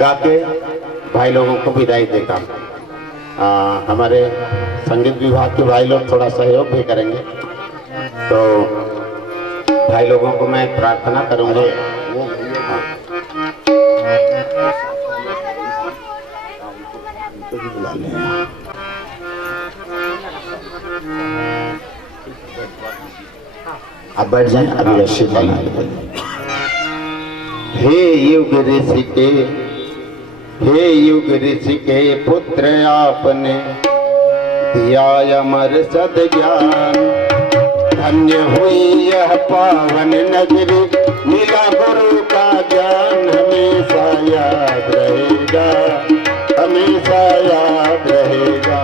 गा के भाई लोगों को विदाई देता हूँ। हमारे संगीत विभाग के भाई लोग थोड़ा सहयोग भी करेंगे, तो भाई लोगों को मैं प्रार्थना करूंगा। आप बैठ जाएं, अभी रशीद हे युग ऋषि के, हे युग ऋषि के पुत्र आपने दिया अमर सद्ज्ञान। धन्य हुई यह पावन नगरी, मिला गुरु का ज्ञान। हमेशा याद रहेगा, हमेशा याद रहेगा,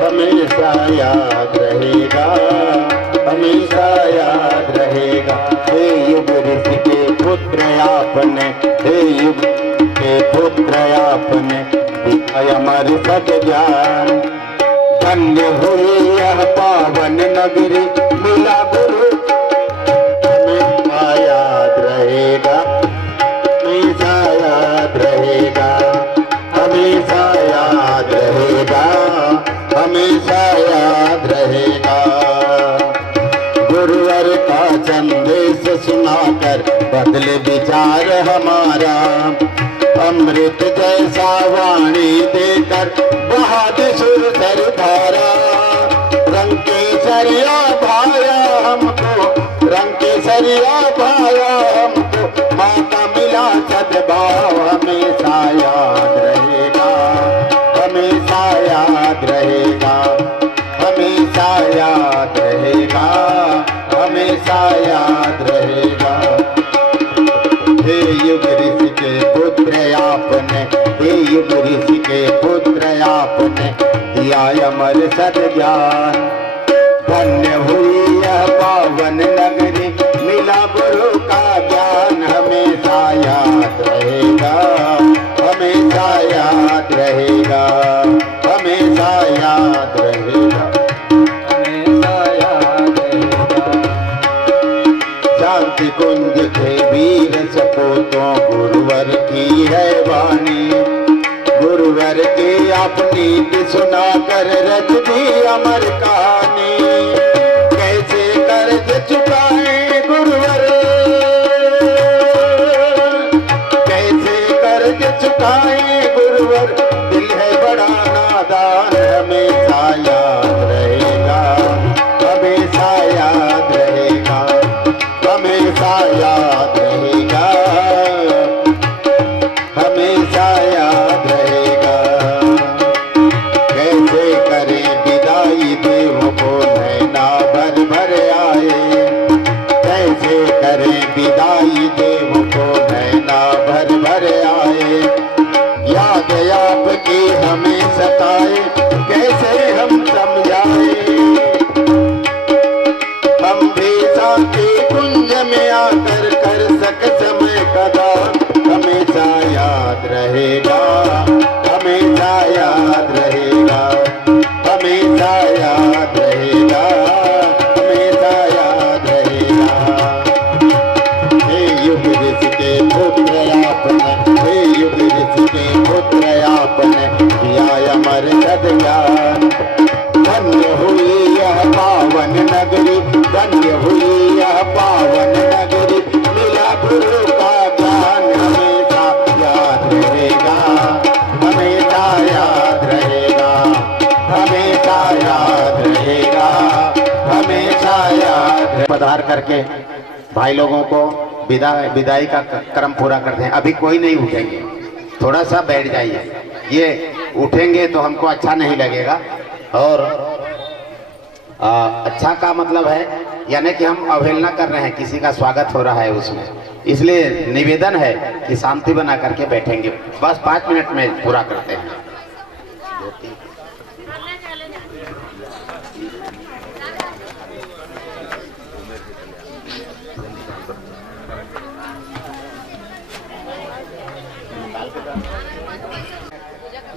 हमेशा याद रहेगा, हमेशा याद रहेगा। हे युग ऋषि के पुत्र आपने, हे युग के पुत्र आपने दिया अमर सद्ज्ञान। धन्य हुई यह पावन नगरी, मिला गुरु। हमेशा याद रहेगा, हमेशा याद रहेगा, हमेशा याद रहेगा, हमेशा याद रहेगा। गुरुवर का संदेश सुनाकर बदले विचार हमारा, अमृत जैसा वाणी देकर बहा दे सुर धारा। रंग केसरिया भाया हमको, रंग केसरिया भाया हमको, माता मिला सद्भाव। हमेशा याद रहेगा, हमेशा याद रहेगा, हमेशा याद रहेगा, हमेशा याद रहेगा। हे युग ऋषि के पुत्र आपने, हे युग ऋषि के पुत्र आपने दिया अमर सद्ज्ञान। धन्य हुई यह पावन नगरी, मिला गुरु का ज्ञान। हमेशा याद रहेगा, हमेशा याद रहेगा, हमेशा याद रहेगा, हमेशा याद रहेगा। शांति कुंज के वीर आप नीति सुना कर रच दी अमर कहानी। कैसे कर्ज चुकाए गुरुवर, कैसे कर्ज चुकाए गुरुवर, दिल है बड़ा नादान। हमेशा याद रहेगा, हमेशा याद रहेगा, हमेशा याद रहेगा, हमेशा याद रहेगा। कैसे करे विदाई देव को नैना भर भर आए, कैसे करे विदाई देव को नैना भर भर आए। याद आपकी हमें सताए, कैसे हम समझाए। हम भी साथी कुंज में आकर कर सक समय का दान। हमेशा याद रहेगा, हमेशा याद रहेगा, हमेशा याद रहेगा, हमेशा याद रहेगा। हे युग ऋषि के पुत्र आपने, हे युग ऋषि के पुत्र आपने दिया अमर सद्ज्ञान। धन्य हुई यह पावन नगरी, धन्य हुई यह पावन नगरी, मिला गुरु का ज्ञान। हमेशा याद रहेगा, हमेशा याद रहेगा, हमेशा याद रहेगा, हमेशा याद। पधार करके भाई लोगों को विदाई का क्रम पूरा करते हैं। अभी कोई नहीं उठेंगे, थोड़ा सा बैठ जाइए। ये उठेंगे तो हमको अच्छा नहीं लगेगा, और अच्छा का मतलब है यानी कि हम अवहेलना कर रहे हैं, किसी का स्वागत हो रहा है उसमें। इसलिए निवेदन है कि शांति बना करके बैठेंगे। बस 5 मिनट में पूरा करते हैं।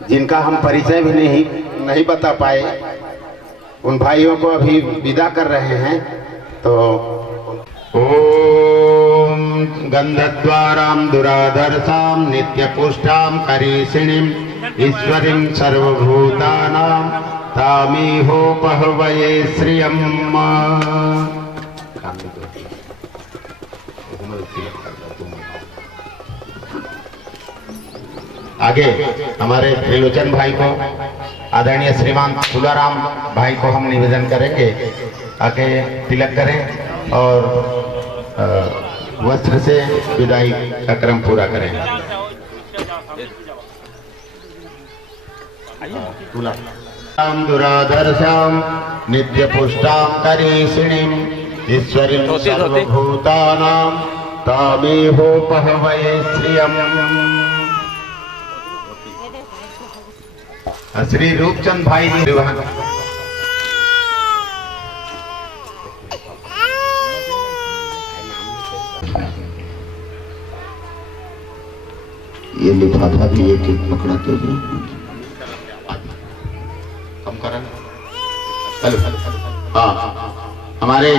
जिनका हम परिचय भी नहीं बता पाए, उन भाइयों को अभी विदा कर रहे हैं। तो ओम गंधद्वाराम दुराधर्षाम नित्य पुष्टाम करीषिणीम ईश्वरीं सर्वभूतानां तामिहोपहवये श्रियम्। आगे हमारे त्रिलोचन भाई को, आदरणीय श्रीमान तुलाराम भाई को हम निवेदन करेंगे आके तिलक करें और वस्त्र से विदाई का क्रम पूरा करें। तुलाराम दुराधर्षाम नित्य पुष्टाम करीषिणीम ईश्वरीं सर्वभूतानां तामेहोपहवये श्रियम्। श्री रूपचंद भाई जी विवाह। ये लिफाफा भी एक एक पकड़ा तो कम करें। हाँ, हमारे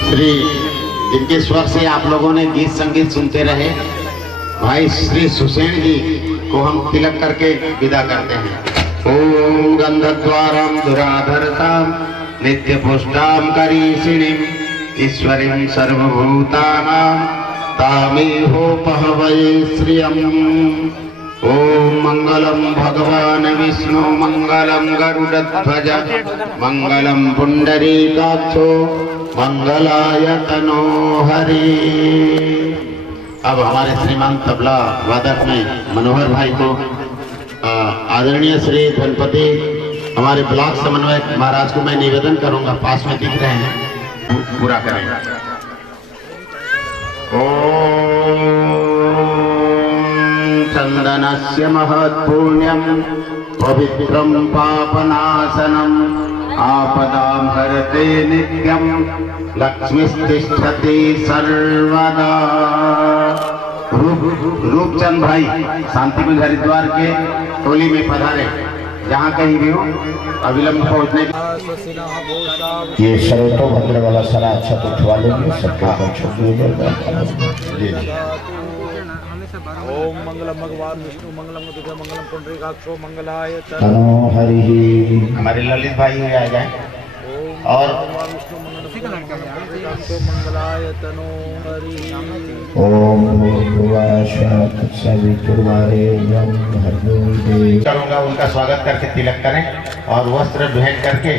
श्री जिनके स्वर से आप लोगों ने गीत संगीत सुनते रहे, भाई श्री सुसेन जी को हम तिलक करके विदा करते हैं। ओम गंधद्वाराम दुराधर्षाम नित्य पुष्टाम करीषिणीम ईश्वरीं सर्वभूतानां तामेहोपहवये श्रियम्। ओम मंगलम भगवान विष्णु मंगलम गरुड़ध्वज मंगलम पुंडरीकाक्षो मंगलाय तनो हरि। अब हमारे श्रीमान तबला वादक में मनोहर भाई को आदरणीय श्री धनपति हमारे ब्लॉक समन्वयक महाराज को मैं निवेदन करूंगा, पास में दिख रहे हैं, पूरा करें। ओम चंदनस्य महत्पुण्यम पवित्रम पापनाशनम आपदां हरते नित्यं लक्ष्मीस्तिष्ठति सर्वदा। रूपचंद भाई शांति कुंज हरिद्वार के टोली में पधारे, जहाँ कहीं भी हो अविलंब पहुँचने। ये शर्तों भद्र वाला सारा अच्छा तो उठवा लेंगे, सबके छोड़ ओम मंगलम भगवान विष्णु मंगलम तुझे मंगलम पुंडरीकाक्षो मंगलाय तनो हरि। हमारे ललित भाई आ जाए। और भगवान विष्णु मंगलम पुंडरीकाक्षो मंगलाय तनो हरि। ओम भूर्भुवः स्वः तत्सवितुर्वरेण्यं भर्गो देवस्य। करूंगा उनका स्वागत करके तिलक करें और वस्त्र भेंट करके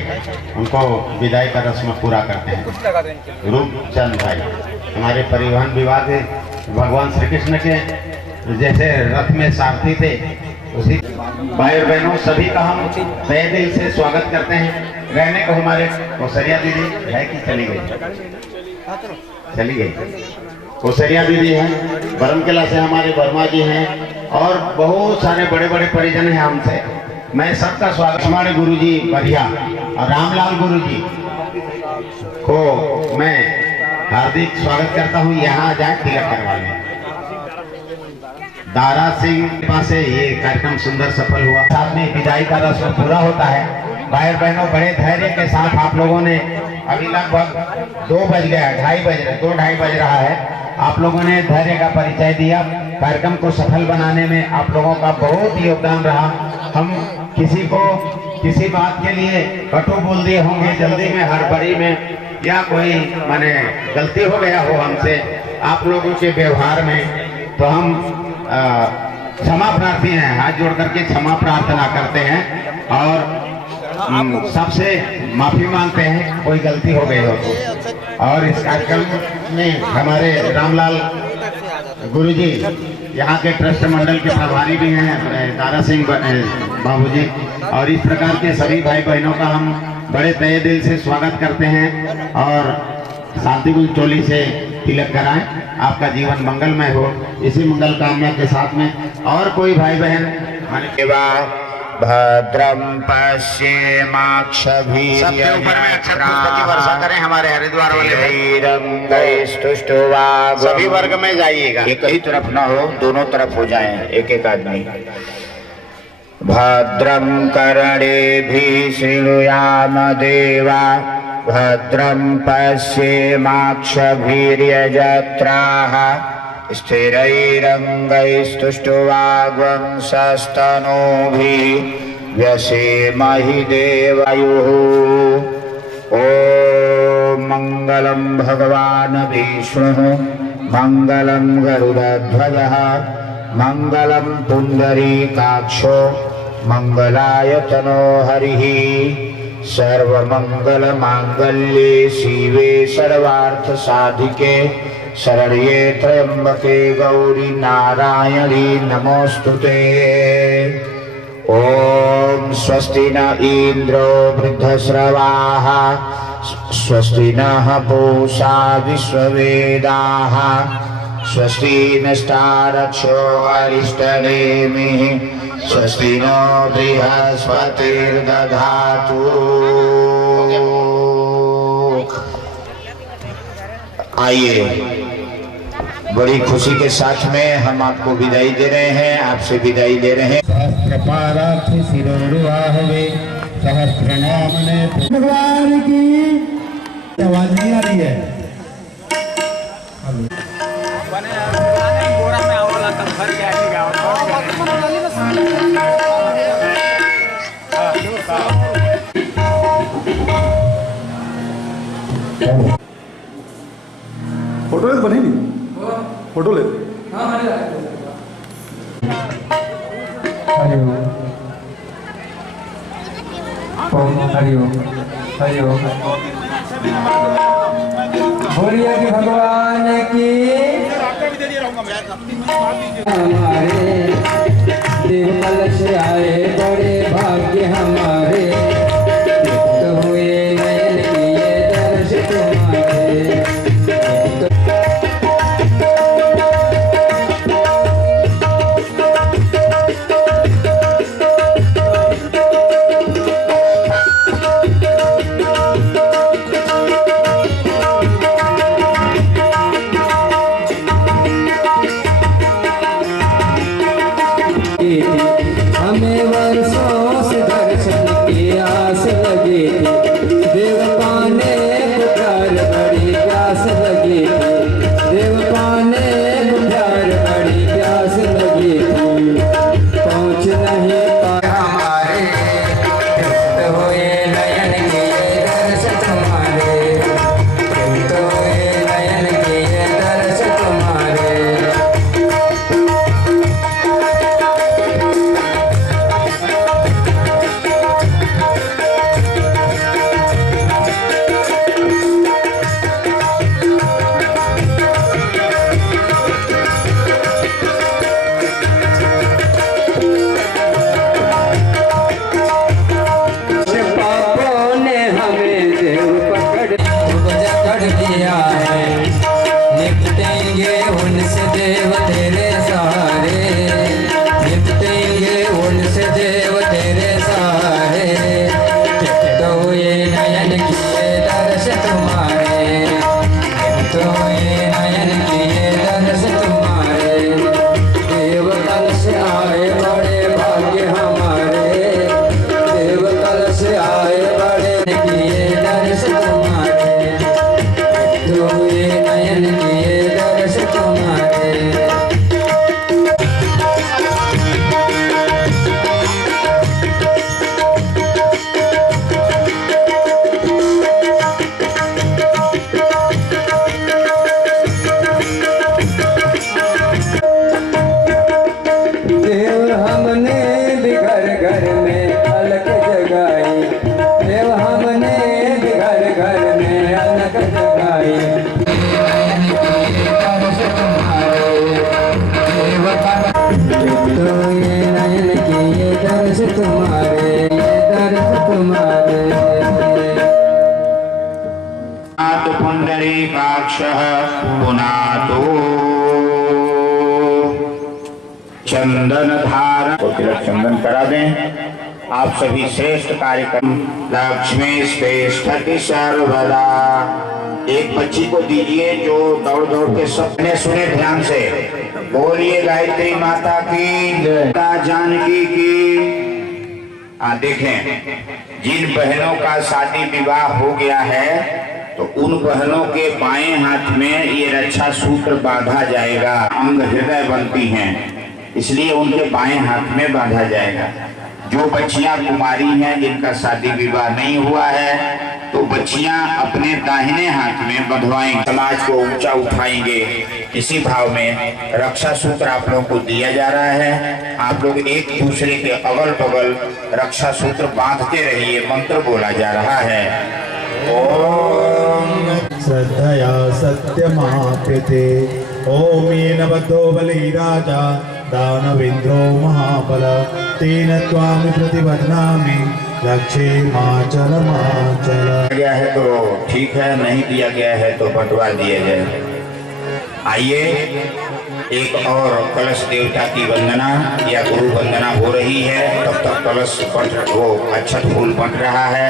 उनको विदाई का रस्म पूरा करते हैं। रूपचंद भाई हमारे परिवहन विभाग है, भगवान श्री कृष्ण के जैसे रथ में सारथी थे उसी। भाई और बहनों सभी का हम तहे दिल से स्वागत करते हैं। रहने को हमारे कोसरिया दीदी है कि चली गई? चली गई। कोसरिया दीदी हैं, बरमकेला से हमारे वर्मा जी हैं और बहुत सारे बड़े बड़े परिजन हैं हमसे। मैं सबका स्वागत, हमारे गुरुजी बढ़िया और रामलाल गुरुजी को मैं हार्दिक स्वागत करता हूँ। यहाँ जाए तिलक करवाने। दारा सिंह के पास से ये कार्यक्रम सुंदर सफल हुआ। साथ में विदाई का रस्म पूरा होता है। भाई और बहनों बड़े धैर्य के साथ आप लोगों ने अभी लगभग 2 बज गया, 2:30 बज रहे, 2:30 बज रहा है। आप लोगों ने धैर्य का परिचय दिया। कार्यक्रम को सफल बनाने में आप लोगों का बहुत योगदान रहा। हम किसी को किसी बात के लिए कटु बोल दिए होंगे, जल्दी में, हड़बड़ी में, या कोई माने गलती हो गया हो हमसे आप लोगों के व्यवहार में, तो हम क्षमा प्रार्थी हैं। हाथ जोड़ करके क्षमा प्रार्थना करते हैं और सबसे माफी मांगते हैं कोई गलती हो गई हो तो। और इस कार्यक्रम में हमारे रामलाल गुरुजी यहाँ के ट्रस्ट मंडल के प्रभारी भी हैं, दारा सिंह बाबूजी, और इस प्रकार के सभी भाई बहनों का हम बड़े तहे दिल से स्वागत करते हैं और शांतिकुल चोली से तिलक कराएं। आपका जीवन मंगलमय हो, इसी मंगल कामना के साथ में और कोई भाई बहन भद्रम पश्येमाक्षभिर्यजत्राः वर्षा करें। हमारे हरिद्वार वाले स्तुष्टुवा। सभी वर्ग में जाइएगा, एक ही तरफ ना हो, दोनों तरफ हो जाएं, एक एक आदमी। भद्रम कर्णेभिः शृणुयाम देवा भद्रम पश्येमाक्षभिर्यजत्राः स्थिरैरङ्गैस्तुष्टुवाग्वंशस्तनूभिः व्यसेमहि देवायुः। ॐ मङ्गलं भगवान् विष्णुः मङ्गलं गरुडध्वजः मङ्गलं पुण्डरीकाक्षो मङ्गलायतनो हरिः। सर्वमङ्गलमाङ्गल्ये शिवे सर्वार्थसाधिके शरण्ये त्र्यम्बके गौरी नारायणी नमोस्तुते। ॐ स्वस्ति न इन्द्रो वृद्धश्रवाः स्वस्ति नः पूषा विश्ववेदाः स्वस्ति नस्तारक्षो अरिष्टनेमिः स्वस्ति नो बृहस्पतिर्दधातु। आइए, बड़ी खुशी के साथ में हम आपको विदाई दे रहे हैं, आपसे विदाई ले रहे हैं। सहस्त्रपादाक्षि शिरोरुवाहवे सहस्रनामने। भगवान की आवाज नहीं आ रही है। फोटो ले बनी नहीं, फोटो ले। हरिओम बोलिए कि भगवान की। हमारे देवल से आए बड़े भाग्य हमारे, हुए नयन किए दर्श तुम्हारे। हमें पकड़ लिया है, निपटेंगे उनसे देव तेरे सहारे, निपटेंगे उनसे देव तेरे सहारे। तो ये नयन किए दर्श तुम्हारे, तो ये नयन किए दर्श तुम्हारे। देव कल से आए बड़े भाग्य हमारे, देव कल से आए बड़े किए दर्श तुम्हारे, तो ये नयन किए दर्श तुम्हारे। देव हमने भी घर घर में अलग जगाई, देव हमने भी घर घर में अलग जगाई। तो ये नयन की ये दर्श तुम्हारे, ये दर्श तुम्हारे। पुंडरीकाक्षः पुनातो चंदन धारण को तिलक चंदन करा दें। आप सभी श्रेष्ठ कार्यक्रम लक्ष्मी श्रेष्ठति सर्वदा। एक बच्ची को दीजिए जो दौड़ दौड़ के सपने सुने ध्यान से। बोलिए गायत्री माता की, माता जानकी की। देखें, जिन बहनों का शादी विवाह हो गया है तो उन बहनों के बाएं हाथ में ये रक्षा सूत्र बांधा जाएगा। अंग हृदय बनती हैं, इसलिए उनके बाएं हाथ में बांधा जाएगा। जो बच्चियां कुमारी हैं जिनका शादी विवाह नहीं हुआ है तो बच्चियां अपने दाहिने हाथ में बंधवाएंगे, समाज को ऊंचा उठाएंगे। इसी भाव में रक्षा सूत्र आप लोगों को दिया जा रहा है। आप लोग एक दूसरे के अगल बगल रक्षा सूत्र बांधते रहिए। मंत्र बोला जा रहा है। ओम श्रद्धया सत्यमाप्यते। ओम येन बद्धो बली राजा दानवेन्द्रो महाबल, तेन त्वां प्रतिबध्नामि लक्ष्ये माचल माचल। गया है तो ठीक है, नहीं दिया गया है तो बंटवा दिया जाए। आइए, एक और कलश देवता की वंदना या गुरु वंदना हो रही है। तब तक कलश वो अक्षत फूल बंट रहा है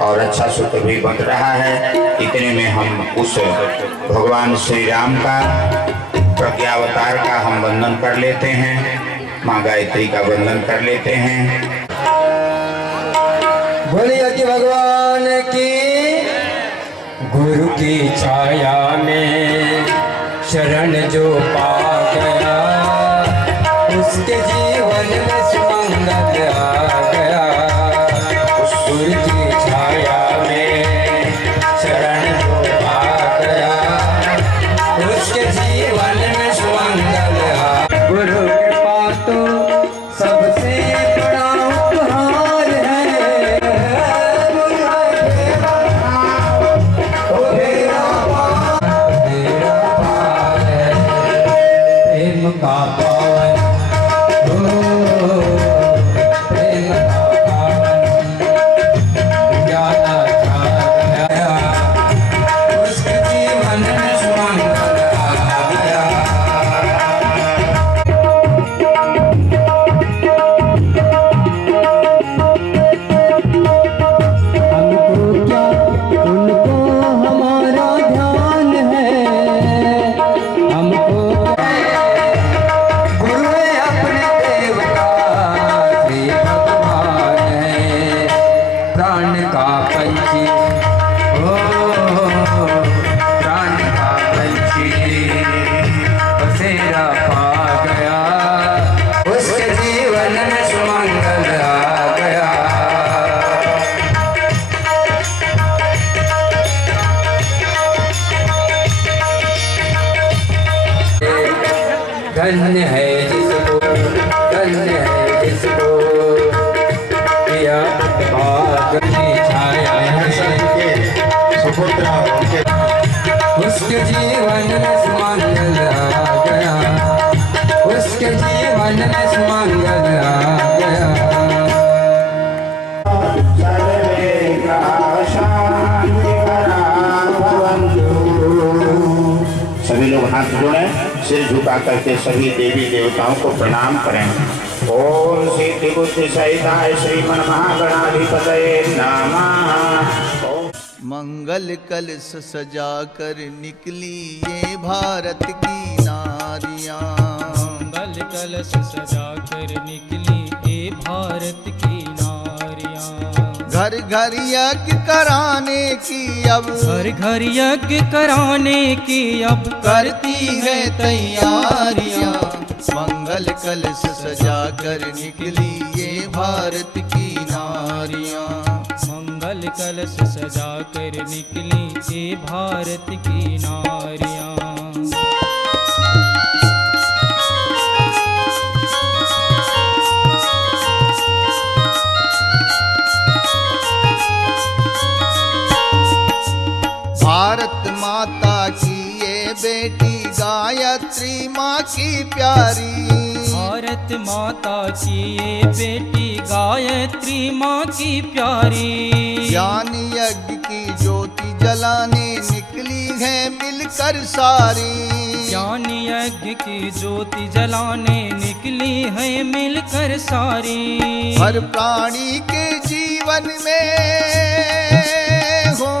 और अच्छा सूत्र भी बंट रहा है। इतने में हम उस भगवान श्री राम का प्रज्ञावतार का हम वंदन कर लेते हैं, माँ गायत्री का वंदन कर लेते हैं। बोलिए कि भगवान की। गुरु की छाया में शरण जो पा गया, उसके जीवन में सुमंगल आ गया। उस गुरु की छाया में शरण जो पा गया, उसके जीवन में सुमंगल आ। गुरु के पास तो सबसे बड़ा उपहार है। गुरु है तेरा पार है, प्रेम का पावन, प्रेम का पावन, ज्ञान छा गया, उसके जीवन में सुमंगल आ गया। हमको क्या उनको हमारा ध्यान है, हमको गुरु है अपने देव का श्री भगवान है। प्राण का पंछी, ओ प्राण का पंछी बसेरा पा गया, उसके जीवन में सुमंगल आ गया। धन्य है जिसको, धन्य है जिसको किया भाग की छाया है, सुपुत्र उनके उसके जीवन में सुमंगल आ गया, उसके जीवन में सुमंगल आ गया। सर्वे का शांति करा भवन्तु। सभी लोग हाथ जोड़ें, सिर झुका करके सभी देवी देवताओं को प्रणाम करें। ओम सिद्धि बुद्धि सहिताय श्रीमन महागणाधिपतये नमः। मंगल कलश सजा कर निकली ये भारत की नारियां। मंगल कलश सजा कर निकली ये भारत की नारियां। घर घर यज्ञ कराने की अब, घर घर यज्ञ कराने की अब करती है तैयारियां। मंगल कलश सजा कर निकली ये भारत की नारियां। मंगल कलश सजा कर निकली ये भारत की नारियां। भारत माता की ये बेटी गायत्री माँ की प्यारी। भारत माता की ये बेटी गायत्री माँ की प्यारी। ज्ञान यज्ञ की ज्योति जलाने निकली है मिलकर सारी। ज्ञान यज्ञ की ज्योति जलाने निकली है मिलकर सारी। हर प्राणी के जीवन में हो,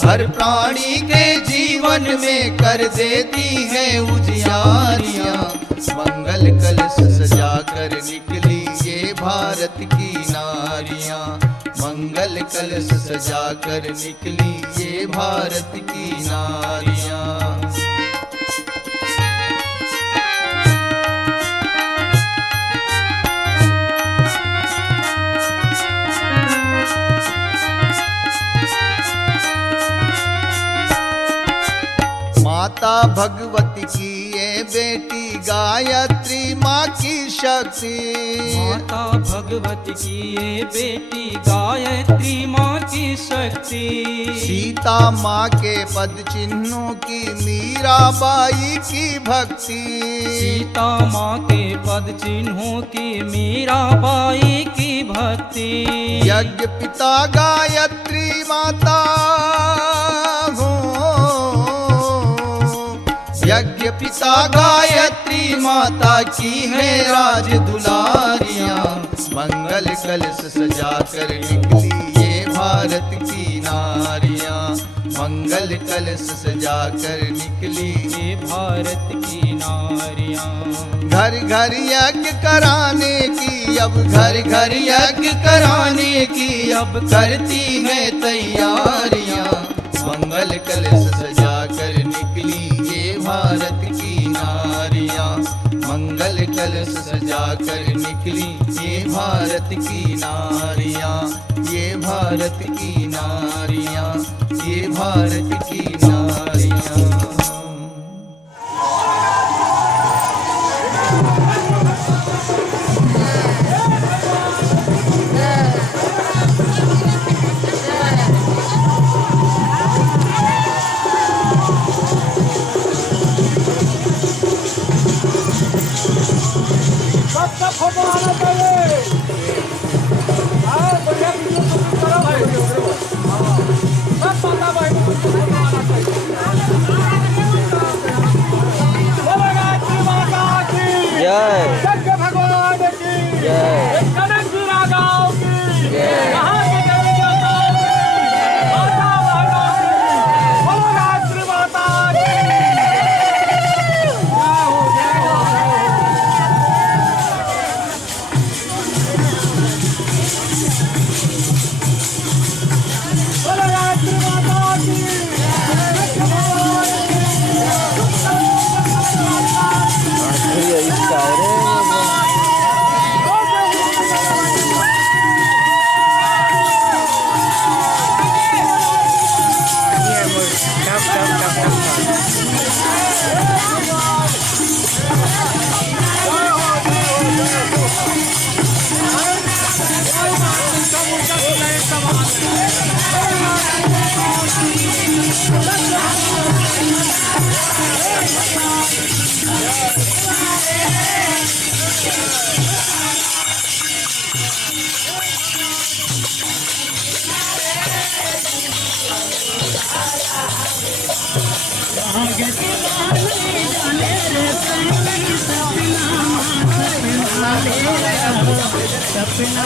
हर प्राणी के जीवन में कर देती है उजियारियां। मंगल कलश सजा कर निकली ये भारत की नारियां। मंगल कलश सजा कर निकली ये भारत की नारियां। माता भगवती की ये बेटी गायत्री माँ की शक्ति। माता भगवती की ये बेटी गायत्री माँ की शक्ति। सीता माँ के पद चिन्हों की मीराबाई की भक्ति। सीता माँ के पद चिन्हों की मीराबाई की भक्ति। यज्ञ पिता गायत्री माता हो, यज्ञ पिता गायत्री माता की है राज दुलारियां। मंगल कलश सजा कर निकली ये भारत की नारियां। मंगल कलश सजा कर निकली ये भारत की नारियां। घर घर यज्ञ कराने की अब, घर घर यज्ञ कराने की अब करती है तैयारियां। मंगल कलश सजा कर निकली ये भारत की नारियां। मंगल कलश सजा कर निकली ये भारत की नारियां। ये भारत की नारियां, ये भारत की नारियां। सबका फोटो आना चाहिए। बढ़िया वीडियो शूटिंग करो भाई। सब माता भाई सपना